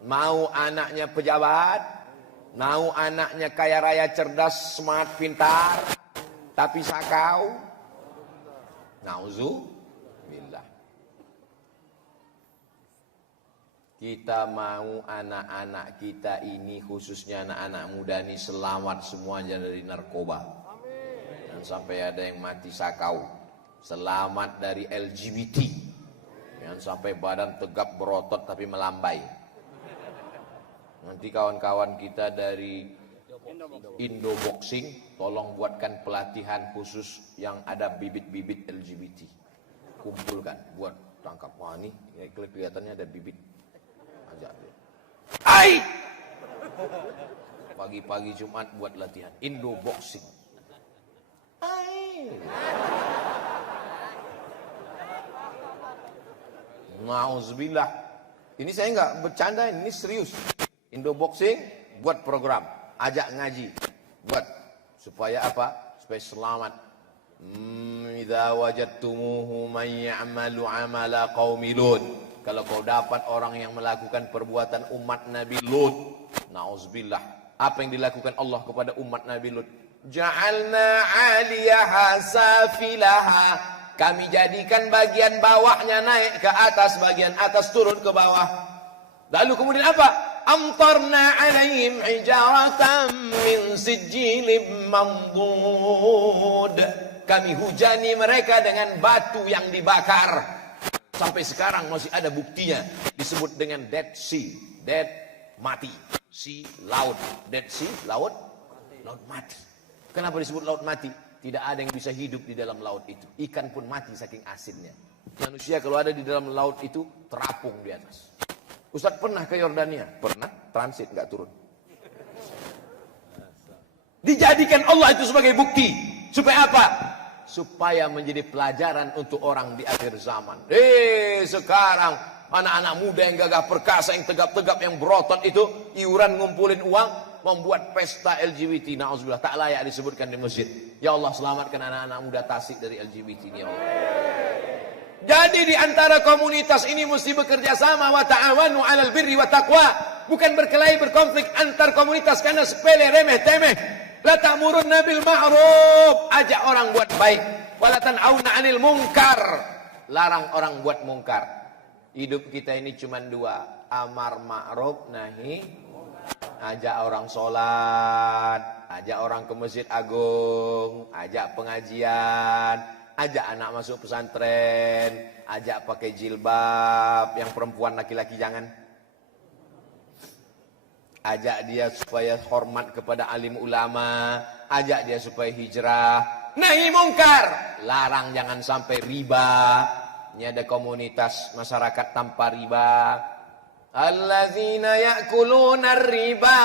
Mau anaknya pejabat? Mau anaknya kaya raya, cerdas, smart, pintar, tapi sakau? Nauzubillah. Kita mau anak-anak kita ini, khususnya anak-anak muda ini, selamat semuanya dari narkoba. Dan sampai ada yang mati sakau. Selamat dari LGBT. Jangan sampai badan tegap berotot tapi melambai. Nanti kawan-kawan kita dari Indo Boxing, tolong buatkan pelatihan khusus yang ada bibit-bibit LGBT. Kumpulkan, buat tangkap. Wah ini kelihatannya ada bibit. Ajak dia. Ai! Pagi-pagi Jumat buat latihan Indo Boxing. Ai! Nauzubillah. Ini saya nggak bercanda, ini serius. Indo Boxing buat program, ajak ngaji, buat supaya apa? Supaya selamat. Idza wajadtumuhu man ya'malu 'amala qaumi Lut. Kalau kau dapat orang yang melakukan perbuatan umat Nabi Lut, nauzubillah. Apa yang dilakukan Allah kepada umat Nabi Lut? Ja'alna 'aliyaha safilaha. Kami jadikan bagian bawahnya naik ke atas, bagian atas turun ke bawah. Lalu kemudian apa? Amtarna alaihim hijaratan min sijilin mandud. Kami hujani mereka dengan batu yang dibakar. Sampai sekarang masih ada buktinya. Disebut dengan Dead Sea. Dead, mati. Sea, laut. Dead Sea, laut. Laut mati. Kenapa disebut laut mati? tidak ada yang bisa hidup di dalam laut itu. Ikan pun mati saking asinnya. Manusia kalau ada di dalam laut itu terapung di atas. Ustaz pernah ke Yordania? Pernah, transit nggak turun. Dijadikan Allah itu sebagai bukti. Supaya apa? Supaya menjadi pelajaran untuk orang di akhir zaman. Sekarang anak-anak muda yang gagah perkasa, yang tegap-tegap, yang berotot itu, iuran ngumpulin uang, membuat pesta LGBT. Na'udzubillah, tak layak disebutkan di masjid. Ya Allah, selamatkan anak-anak muda Tasik dari LGBT ini, ya Allah. Jadi di antara komunitas ini mesti bekerja sama, wa ta'awanu 'alal birri wa taqwa. Bukan berkelahi, berkonflik antar komunitas karena sepele, remeh, temeh. La ta'murunna bil ma'ruf, ajak orang buat baik. Wa la tan'auna 'anil munkar, larang orang buat mungkar. Hidup kita ini cuma dua, amar ma'ruf nahi. Ajak orang sholat, ajak orang ke masjid agung, ajak pengajian, ajak anak masuk pesantren, ajak pakai jilbab, yang perempuan laki-laki jangan. Ajak dia supaya hormat kepada alim ulama, ajak dia supaya hijrah. Nahi mungkar, larang jangan sampai riba. Ini ada komunitas masyarakat tanpa riba. Alladzina ya'kuluna riba,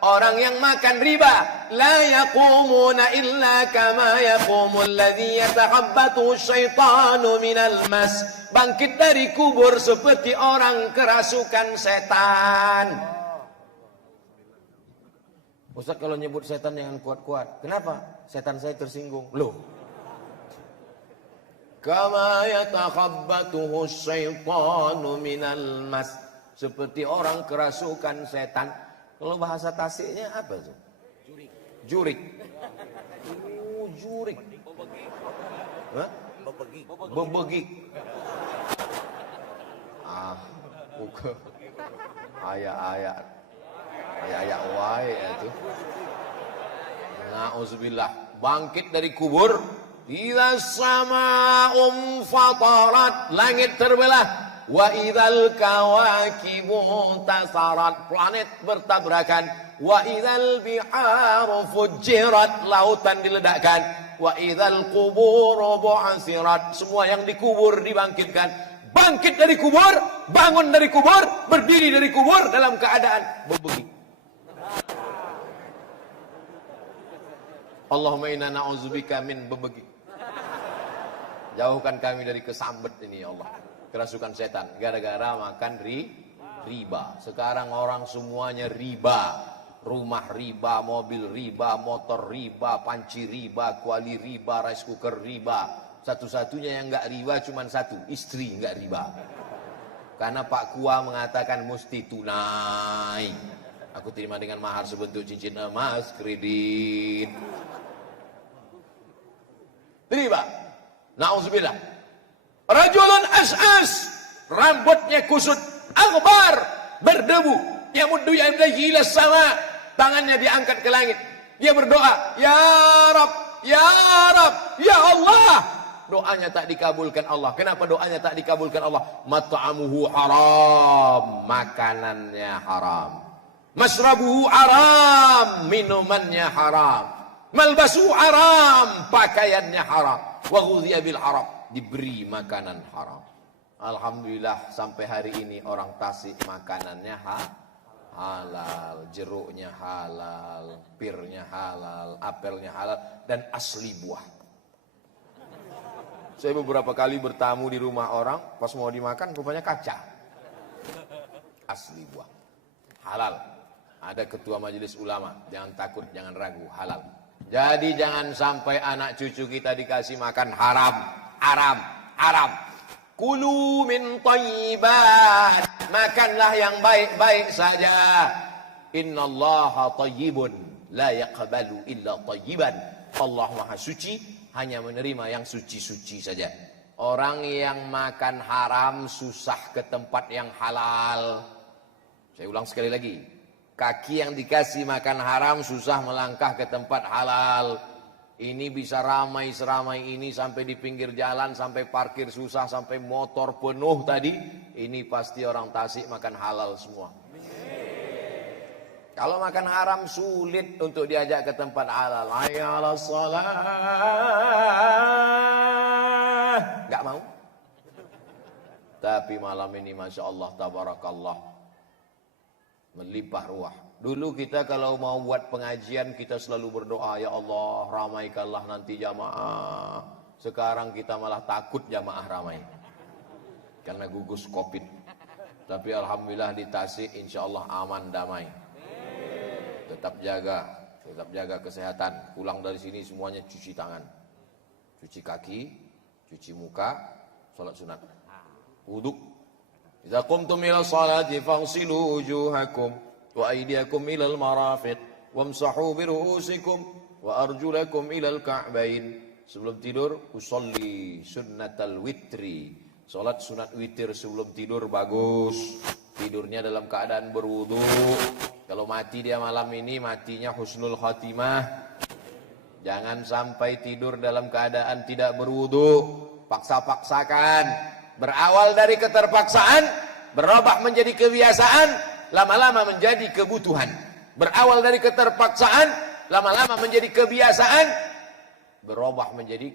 orang yang makan riba, la yaqumuna illa kama yaqumul ladzi yatakhabbathu syaitanu minal mas, bangkit dari kubur seperti orang kerasukan setan. Ustaz kalau nyebut setan jangan kuat-kuat. Kenapa? Setan saya tersinggung. Loh. Kama yatakhabbathu syaitanu minal mas, seperti orang kerasukan setan. Kalau bahasa Tasiknya apa tuh? Jurik. Jurik. Hah? Bebegik. Bukan. Ayat-ayat wae itu. Nauzubillah. Bangkit dari kubur. Idza sama'um fatarat, langit terbelah. Wa idzal kawakibu tasarat, planet bertabrakan. Wa idzal biharu fujirat, lautan diledakkan. Wa idzal quburu bu'asirat, semua yang dikubur dibangkitkan. Bangkit dari kubur, bangun dari kubur, berdiri dari kubur dalam keadaan berbegik. Allahumma inna na'udzubika min bebegik. Jauhkan kami dari kesambet ini ya Allah, kerasukan setan gara-gara makan riba. Sekarang orang semuanya riba, rumah riba, mobil riba, motor riba, panci riba, kuali riba, rice cooker riba. Satu-satunya yang enggak riba cuma satu, istri enggak riba. Karena Pak Kua mengatakan mesti tunai. Aku terima dengan mahar sebentuk cincin emas, kredit. Riba. Na'udzubillah. Rajulun as'as, rambutnya kusut, aghbar, berdebu, yamuddu yadayhi ila sama, tangannya diangkat ke langit. Dia berdoa, ya Rab, ya Rab, ya Allah. Doanya tak dikabulkan Allah. Kenapa doanya tak dikabulkan Allah? Mat'amuhu haram, makanannya haram. Masrabuhu haram, minumannya haram. Malbasu haram, pakaiannya haram. Wa ghudhiya bil haram, diberi makanan haram. Alhamdulillah sampai hari ini orang Tasik makanannya halal, jeruknya halal, pirnya halal, apelnya halal, dan asli buah. Saya beberapa kali bertamu di rumah orang, pas mau dimakan rupanya kaca. Asli buah, halal. Ada ketua majelis ulama, jangan takut, jangan ragu, halal. Jadi jangan sampai anak cucu kita dikasih makan haram, haram, haram. Kulu min thayyibat, makanlah yang baik-baik saja. Innallaha thayyibun la yaqbalu illa thayyiban. Allah Maha suci, hanya menerima yang suci-suci saja. Orang yang makan haram susah ke tempat yang halal. Saya ulang sekali lagi. Kaki yang dikasih makan haram susah melangkah ke tempat halal. Ini bisa ramai seramai ini sampai di pinggir jalan, sampai parkir susah, sampai motor penuh tadi. Ini pasti orang Tasik makan halal semua. Kalau makan haram sulit untuk diajak ke tempat halal. Hayya 'alas shalah. Enggak mau. Tapi malam ini Masya Allah tabarakallah, melimpah ruah. Dulu kita kalau mau buat pengajian kita selalu berdoa, ya Allah ramaikanlah nanti jamaah. Sekarang kita malah takut jamaah ramai karena gugus Covid. Tapi alhamdulillah di Tasik insya Allah aman damai. Tetap jaga kesehatan. Pulang dari sini semuanya cuci tangan, cuci kaki, cuci muka, salat sunat, wudu. Idza qumtum ila sholati faghsilu wujuhakum wa aydiyakum ila al-marafiq wamsahu bi ru'usikum wa arjulakum ila al-ka'bain. Sebelum tidur usolli sunnatal witri. Salat sunat witir sebelum tidur bagus. Tidurnya dalam keadaan berwudu. Kalau mati dia malam ini matinya husnul khatimah. Jangan sampai tidur dalam keadaan tidak berwudu. Paksa-paksakan. Berawal dari keterpaksaan, berubah menjadi kebiasaan, lama-lama menjadi kebutuhan. Berawal dari keterpaksaan, lama-lama menjadi kebiasaan, berubah menjadi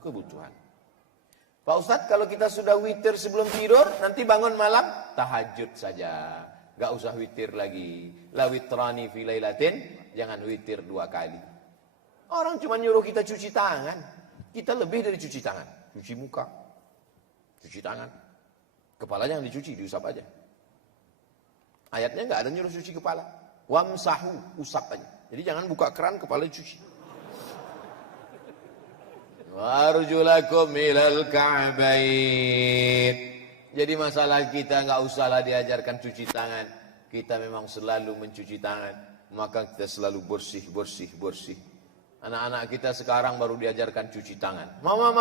kebutuhan. Pak Ustadz, kalau kita sudah witir sebelum tidur, nanti bangun malam tahajud saja. Gak usah witir lagi. La witrani fi lailatin, jangan witir 2 kali. Orang cuma nyuruh kita cuci tangan. Kita lebih dari cuci tangan. Cuci muka, cuci tangan. Kepalanya yang dicuci, diusap aja. Ayatnya gak ada nyuruh cuci kepala. Wamsahu, usap aja. Jadi jangan buka keran, kepala dicuci. Warjulakum ilal ka'bain. Jadi masalah kita nggak usahlah diajarkan cuci tangan. Kita memang selalu mencuci tangan. Maka kita selalu bersih. Anak-anak kita sekarang baru diajarkan cuci tangan. Mama,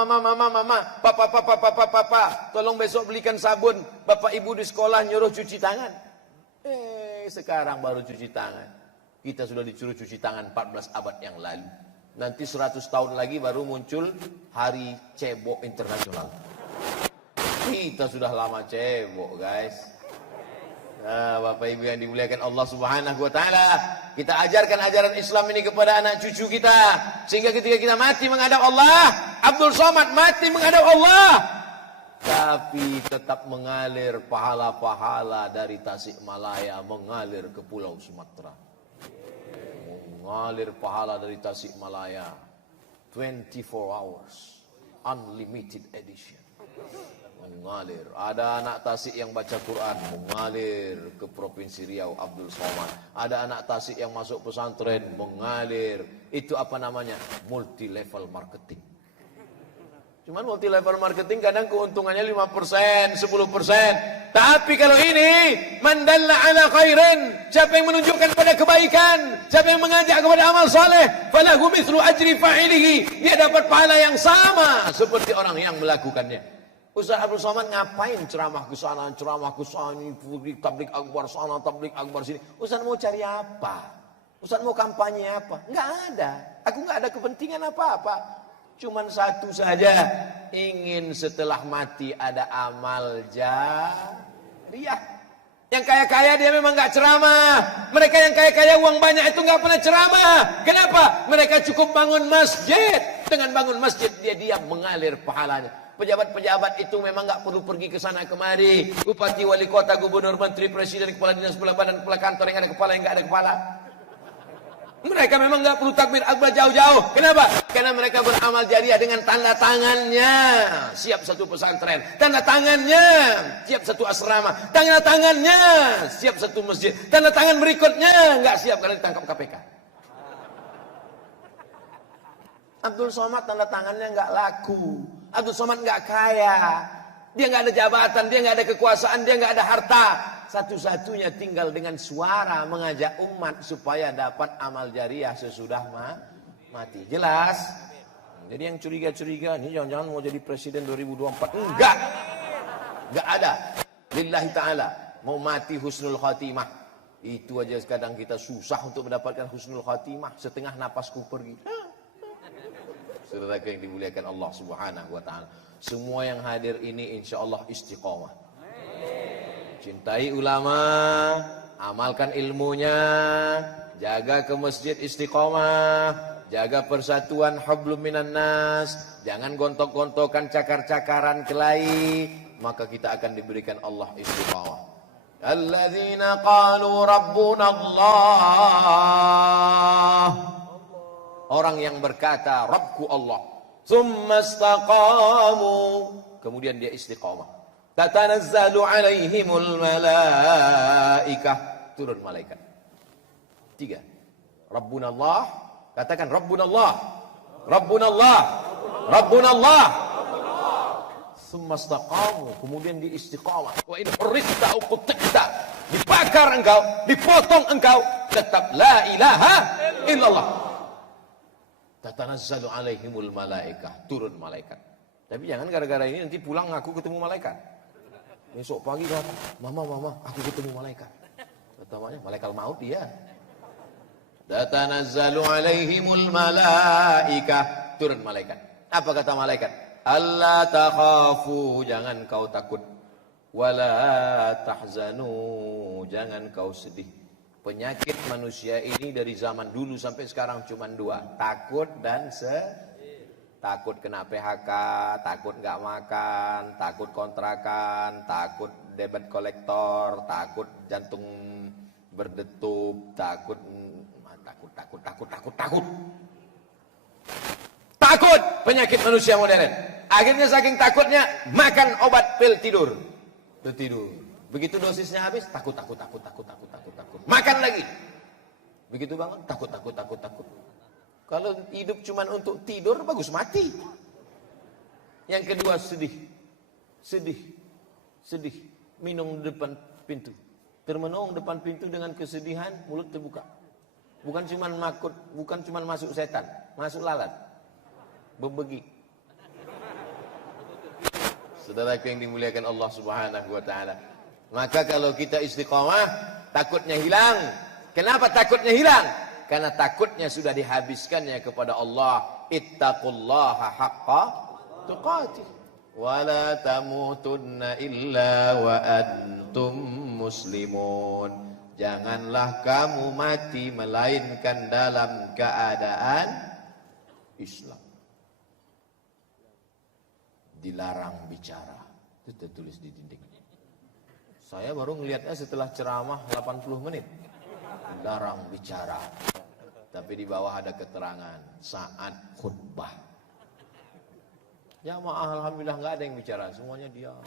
papa, tolong besok belikan sabun. Bapak ibu di sekolah nyuruh cuci tangan. Sekarang baru cuci tangan. Kita sudah disuruh cuci tangan 14 abad yang lalu. Nanti 100 tahun lagi baru muncul Hari Cebok Internasional. Kita sudah lama cebok, guys. Nah, Bapak Ibu yang dimuliakan Allah Subhanahu wa taala, kita ajarkan ajaran Islam ini kepada anak cucu kita sehingga ketika kita mati menghadap Allah, Abdul Somad mati menghadap Allah, tapi tetap mengalir pahala-pahala dari Tasikmalaya mengalir ke Pulau Sumatera. Mengalir pahala dari Tasikmalaya 24 hours unlimited edition. Mengalir. Ada anak Tasik yang baca Quran, mengalir ke Provinsi Riau, Abdul Somad. Ada anak Tasik yang masuk pesantren, mengalir. Itu apa namanya? Multi level marketing. Cuman multi level marketing kadang keuntungannya 5%, 10%. Tapi kalau ini, man dalla ala khairin, siapa yang menunjukkan pada kebaikan, siapa yang mengajak kepada amal saleh, falahu mithlu ajri fa'ilihi. Dia dapat pahala yang sama seperti orang yang melakukannya. Ustaz Abdul Somad ngapain ceramah ke sana, tablik akbar sana, tablik akbar sini. Ustaz mau cari apa? Ustaz mau kampanye apa? Enggak ada. Aku enggak ada kepentingan apa-apa. Cuman satu saja, ingin setelah mati ada amal jariyah. Yang kaya-kaya dia memang enggak ceramah. Mereka yang kaya-kaya uang banyak itu enggak pernah ceramah. Kenapa? Mereka cukup bangun masjid. Dengan bangun masjid dia diam mengalir pahalanya. Pejabat-pejabat itu memang enggak perlu pergi ke sana kemari. Bupati, wali kota, gubernur, menteri, presiden, kepala dinas, kepala badan, kepala kantor yang ada kepala, yang enggak ada kepala. Mereka memang enggak perlu takbir akbar jauh-jauh. Kenapa? Karena mereka beramal jariah dengan tanda tangannya. Siap satu pesantren. Tanda tangannya siap satu asrama. Tanda tangannya siap satu masjid. Tanda tangan berikutnya enggak siap karena ditangkap KPK. Abdul Somad tanda tangannya enggak laku. Abdul Somad enggak kaya. Dia enggak ada jabatan, dia enggak ada kekuasaan, dia enggak ada harta. Satu-satunya tinggal dengan suara mengajak umat supaya dapat amal jariah sesudah mati. Jelas? Jadi yang curiga-curiga, ini jangan-jangan mau jadi presiden 2024. Enggak. Enggak ada. Lillahi ta'ala. Mau mati husnul khatimah. Itu aja kadang kita susah untuk mendapatkan husnul khatimah. Setengah napasku pergi. Saudara yang dimuliakan Allah Subhanahu wa taala. Semua yang hadir ini insyaallah istiqamah. Cintai ulama, amalkan ilmunya, jaga ke masjid istiqomah, jaga persatuan hablum minan nas, jangan gontok-gontokan cakar-cakaran kelahi, maka kita akan diberikan Allah istiqamah. Alladzina qalu rabbuna Allah, orang yang berkata Rabbku Allah, tsumma istaqamu, kemudian dia istiqamah. Tatanazzalu alaihimul malaikah, turun malaikat. 3. Rabbuna Allah, katakan Rabbuna Allah, Rabbuna Allah, Rabbuna Allah. Tsumma istaqamu, kemudian dia istiqamah. Wa in hurrita au qutita, dibakar engkau, dipotong engkau, tetap la ilaha illallah. Tatanazzalu alaihimul malaikah, turun malaikat. Tapi jangan gara-gara ini nanti pulang ngaku ketemu malaikat. Besok pagi kan, mama, aku ketemu malaikat. Pertamanya malaikat maut dia. Tatanazzalu alaihimul malaikah, turun malaikat. Apa kata malaikat? Alla takhafu, jangan kau takut. Wala tahzanu, jangan kau sedih. Penyakit manusia ini dari zaman dulu sampai sekarang cuma 2, takut dan takut kena PHK, takut nggak makan, takut kontrakan, takut debit kolektor, takut jantung berdetup, takut. Takut penyakit manusia modern. Akhirnya saking takutnya makan obat pil tidur. Begitu dosisnya habis, takut. Makan lagi. Begitu bangun, takut. Kalau hidup cuma untuk tidur, bagus mati. Yang kedua, sedih. Minum di depan pintu. Termenung depan pintu dengan kesedihan, mulut terbuka. Bukan cuma masuk setan, masuk lalat. Bebegi. Saudaraku yang dimuliakan Allah Subhanahu wa taala. Maka kalau kita istiqamah, takutnya hilang. Kenapa takutnya hilang? Karena takutnya sudah dihabiskannya kepada Allah. Ittaqullaha haqqa tuqatih wa la tamutunna illa wa antum muslimun. Janganlah kamu mati melainkan dalam keadaan Islam. Dilarang bicara. Itu tertulis di dinding. Saya baru melihatnya setelah ceramah 80 menit. Dilarang bicara. Tapi di bawah ada keterangan saat khutbah. Jamaah alhamdulillah nggak ada yang bicara, semuanya diam.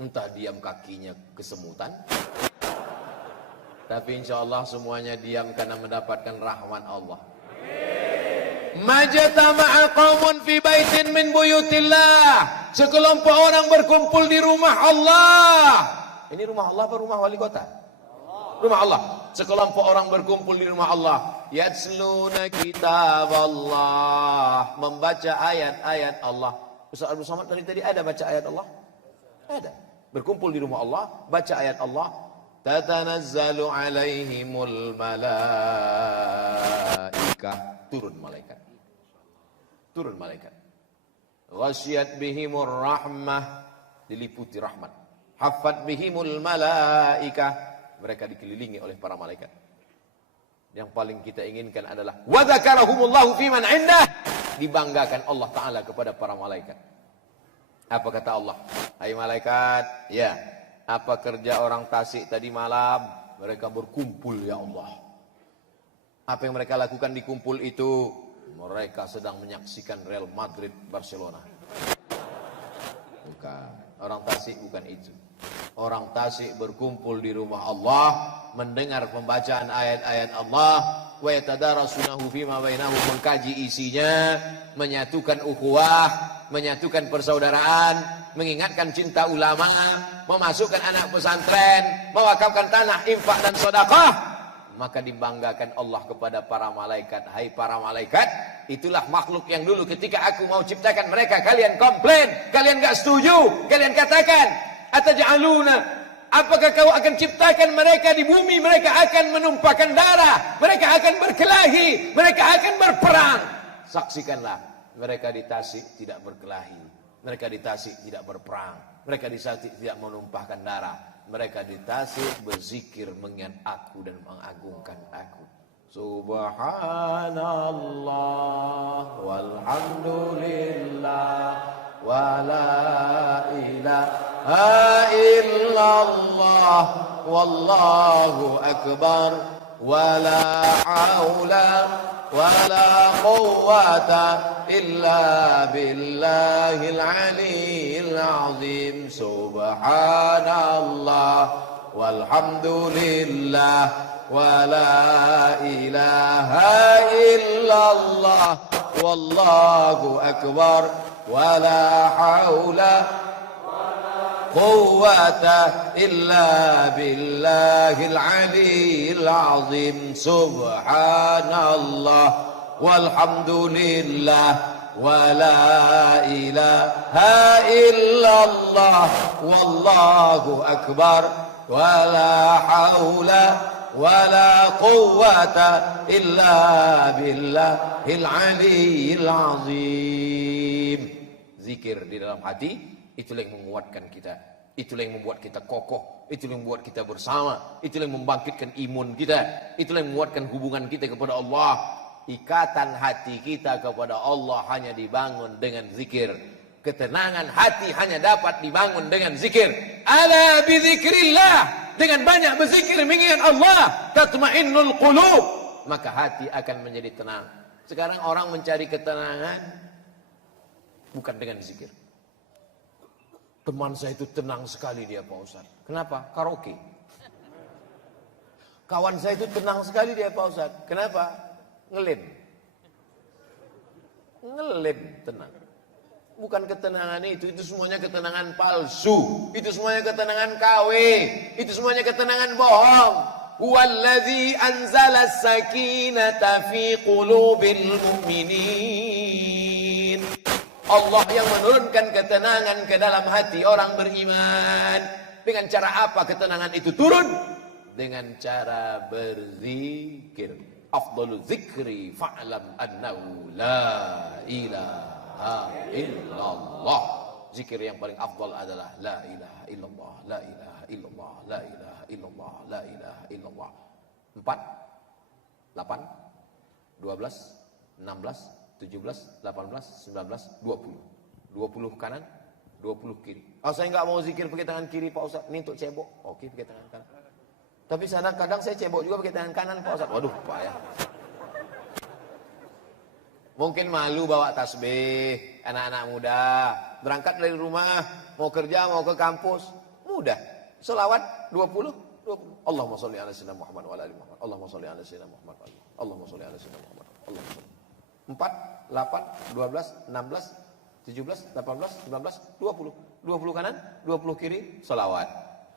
Entah diam kakinya kesemutan, tapi insya Allah semuanya diam karena mendapatkan rahmat Allah. Majtama'a qaumun fi baitin min buyutillah. Sekelompok orang berkumpul di rumah Allah. Ini rumah Allah apa rumah wali kota? Rumah Allah. Sekelompok orang berkumpul di rumah Allah. Yatsluna kitab Allah, membaca ayat-ayat Allah. Ustaz Abdul Somad tadi ada baca ayat Allah? Ada. Berkumpul di rumah Allah, baca ayat Allah. Tatanazzalu alaihimul malaikah, turun malaikat. Turun malaikat. Ghasyiyat bihimur rahmah, diliputi rahmat. Haffat bihimul malaikah, mereka dikelilingi oleh para malaikat. Yang paling kita inginkan adalah wa dzakarahumullahu fi man indah, dibanggakan Allah taala kepada para malaikat. Apa kata Allah? Hai malaikat, ya, apa kerja orang Tasik tadi malam? Mereka berkumpul ya Allah. Apa yang mereka lakukan di kumpul itu? Mereka sedang menyaksikan Real Madrid Barcelona. Bukan, orang Tasik bukan itu. Orang Tasik berkumpul di rumah Allah, mendengar pembacaan ayat-ayat Allah, wa yatadarasunahu fima bainahum, mengkaji isinya, menyatukan ukhuwah, menyatukan persaudaraan, mengingatkan cinta ulama, memasukkan anak pesantren, mewakafkan tanah, infak dan sedekah. Maka dibanggakan Allah kepada para malaikat. Hai para malaikat, itulah makhluk yang dulu ketika aku mau ciptakan mereka, kalian komplain, kalian gak setuju, kalian katakan, ataj'aluna, apakah kau akan ciptakan mereka di bumi, mereka akan menumpahkan darah, mereka akan berkelahi, mereka akan berperang. Saksikanlah, mereka di Tasik tidak berkelahi, mereka di Tasik tidak berperang, mereka di Tasik tidak menumpahkan darah. mereka di tasik berzikir mengingat aku dan mengagungkan aku. Subhanallah walhamdulillah wa la ilaha illallah wallahu akbar wa la haula wa la quwwata illa billahil aliyyil azim. Subhanallah walhamdulillah wa la ilaha illallah wallahu akbar wa la haula quwwata illa billahil aliyyil azim. Subhanallah walhamdulillah wa la ilaha illallah wallahu akbar wa la haula wa la quwwata illa billahil aliyyil azim. Zikir di dalam hati, itulah yang menguatkan kita, itulah yang membuat kita kokoh, itulah yang membuat kita bersama, itulah yang membangkitkan imun kita, itulah yang menguatkan hubungan kita kepada Allah. Ikatan hati kita kepada Allah hanya dibangun dengan zikir. Ketenangan hati hanya dapat dibangun dengan zikir. Ala bizikrillah, dengan banyak berzikir mengingat Allah, tatmainnul qulub, maka hati akan menjadi tenang. Sekarang orang mencari ketenangan bukan dengan zikir. Teman saya itu tenang sekali dia, Pak Ustaz. Kenapa? Karaoke. Kawan saya itu tenang sekali dia, Pak Ustaz. Kenapa? Ngelem. Ngelem tenang. Bukan ketenangan itu semuanya ketenangan palsu. Itu semuanya ketenangan KW. Itu semuanya ketenangan bohong. Huwallazi anzala as-sakinata fi qulubil mu'minin. Allah yang menurunkan ketenangan ke dalam hati orang beriman. Dengan cara apa ketenangan itu turun? Dengan cara berzikir. Afdalu zikri fa'lam annahu la ilaha illallah. Zikir yang paling afdal adalah la ilaha illallah, la ilaha illallah, la ilaha illallah, la ilaha illallah. 4, 8, 12, 16, 17, 18, 19, 20. 20 kanan, 20 kiri. Oh, saya nggak mau zikir pakai tangan kiri, Pak Ustaz. Ini untuk cebok. Oke, pakai tangan kanan. Tapi kadang saya cebok juga pakai tangan kanan, Pak Ustaz. Waduh, payah. Mungkin malu bawa tasbih, anak-anak muda. Berangkat dari rumah, mau kerja, mau ke kampus. Mudah. Selawat 20. Allahumma sholli ala sayyidina Muhammad wa ala ali Muhammad. Allahumma sholli ala sayyidina Muhammad wa ala ali Muhammad. Allahumma sholli ala sayyidina Muhammad. Allahumma sholli. 4, 8, 12, 16, 17, 18, 19, 20. 20 kanan, 20 kiri, selawat.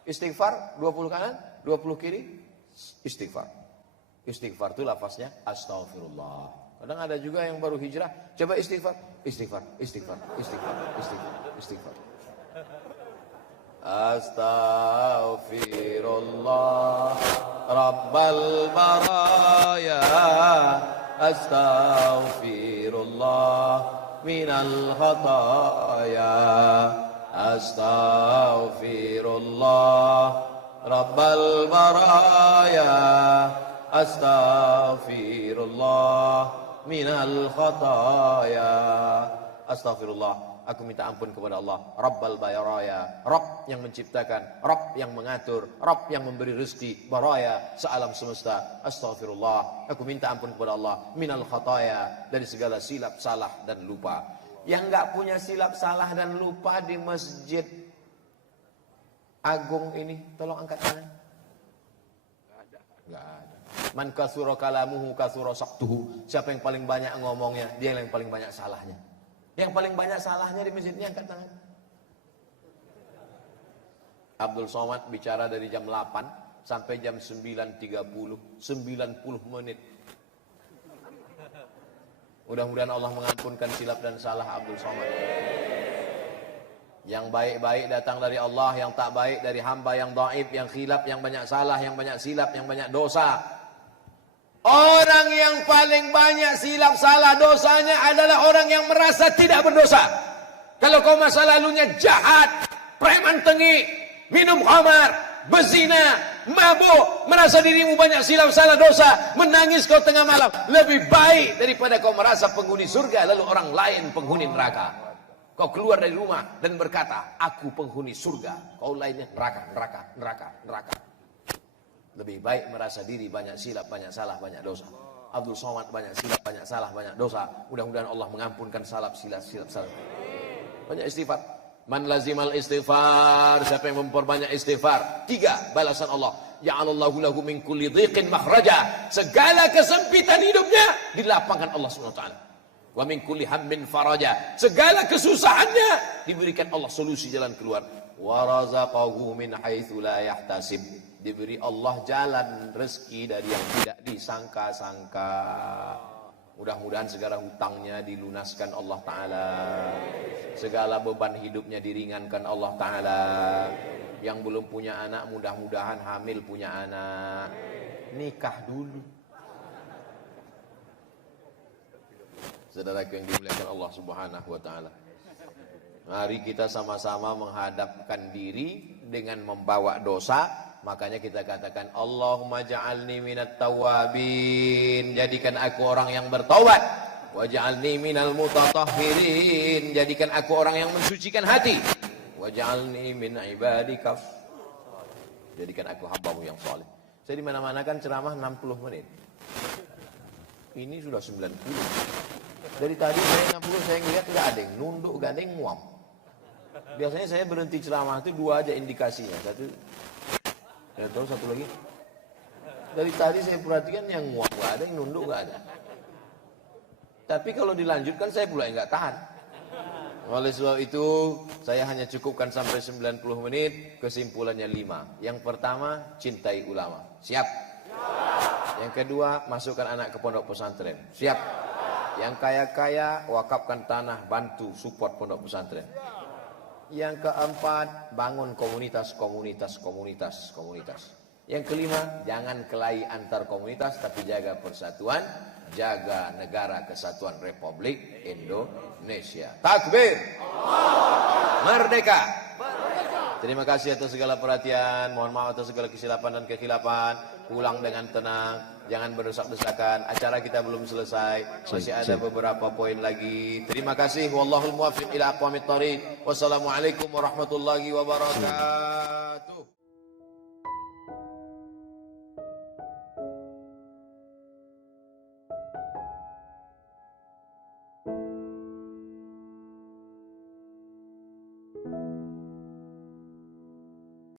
Istighfar, 20 kanan, 20 kiri, istighfar. Istighfar itu lafaznya astaghfirullah. Kadang ada juga yang baru hijrah, coba istighfar, istighfar, istighfar, istighfar, istighfar, istighfar. Astaghfirullah Rabbal baraya, astaghfirullah minal khataya, astaghfirullah Rabbal baraya, astaghfirullah minal khataya. Astaghfirullah, aku minta ampun kepada Allah, Rabbal baraya, Rabb yang menciptakan, Rabb yang mengatur, Rabb yang memberi rezeki, baraya sealam semesta. Astaghfirullah, aku minta ampun kepada Allah, minal khataya, dari segala silap, salah dan lupa. Yang enggak punya silap, salah dan lupa di Masjid Agung ini, tolong angkat tangan. Enggak ada. Man kasura kalamuhu kasura saktuhu. Siapa yang paling banyak ngomongnya, dia yang paling banyak salahnya. Yang paling banyak salahnya di masjid ini angkat tangan. Abdul Somad bicara dari jam 8 sampai jam 9.30, 90 menit. Mudah-mudahan Allah mengampunkan silap dan salah Abdul Somad. Yang baik-baik datang dari Allah, yang tak baik dari hamba yang dhaif, yang khilaf, yang banyak salah, yang banyak silap, yang banyak dosa. Orang yang paling banyak silap salah dosanya adalah orang yang merasa tidak berdosa. Kalau kau masa lalunya jahat, preman tengik, minum khamar, berzina, mabuk, merasa dirimu banyak silap salah dosa, menangis kau tengah malam, lebih baik daripada kau merasa penghuni surga lalu orang lain penghuni neraka. Kau keluar dari rumah dan berkata, aku penghuni surga, kau lainnya neraka, neraka, neraka, neraka. Lebih baik merasa diri banyak silap, banyak salah, banyak dosa. Abdul Somad banyak silap, banyak salah, banyak dosa. Mudah-mudahan Allah mengampunkan salah, silap, salah. Banyak istighfar. Man lazimal istighfar, siapa yang memperbanyak istighfar, 3 balasan Allah. Ja'alallahu lahu min kulli dhiqin makhraja. Segala kesempitan hidupnya dilapangkan Allah SWT. Wa min kulli hammin faraja. Segala kesusahannya diberikan Allah solusi jalan keluar. Wa razaqahu min haitsu la yahtasib. Diberi Allah jalan rezeki dari yang tidak disangka-sangka. Mudah-mudahan segala hutangnya dilunaskan Allah Ta'ala. Segala beban hidupnya diringankan Allah Ta'ala. Yang belum punya anak mudah-mudahan hamil punya anak. Nikah dulu. Saudaraku yang dimuliakan Allah Subhanahu wa Ta'ala. Mari kita sama-sama menghadapkan diri dengan membawa dosa. Makanya kita katakan Allahumma ja'alni minat tawabin, jadikan aku orang yang bertaubat. Waj'alni minal mutatahhirin, jadikan aku orang yang mensucikan hati. Waj'alni min ibadika, jadikan aku hambamu yang saleh. Saya di mana-mana kan ceramah 60 menit. Ini sudah 90. Dari tadi saya 60, saya ngeliat enggak ada yang nunduk, enggak ada yang nguap. Biasanya saya berhenti ceramah itu 2 aja indikasinya. Saya tahu satu lagi. Dari tadi saya perhatikan yang nguap nggak ada, yang nunduk nggak ada. Tapi kalau dilanjutkan saya pula nggak tahan. Oleh sebab itu saya hanya cukupkan sampai 90 menit. Kesimpulannya 5. Yang pertama, cintai ulama. Siap? Yang kedua, masukkan anak ke pondok pesantren. Siap? Yang kaya-kaya, wakafkan tanah, bantu support pondok pesantren. Yang keempat, bangun komunitas. Yang kelima, jangan kelahi antar komunitas, tapi jaga persatuan, jaga negara kesatuan Republik Indonesia. Takbir! Merdeka! Terima kasih atas segala perhatian. Mohon maaf atas segala kesilapan dan kekhilafan. Pulang dengan tenang, jangan berdesak-desakan. Acara kita belum selesai, masih ada beberapa poin lagi. Terima kasih. Wallahul muwaffiq ila aqwamit thoriq. Wassalamualaikum warahmatullahi wabarakatuh.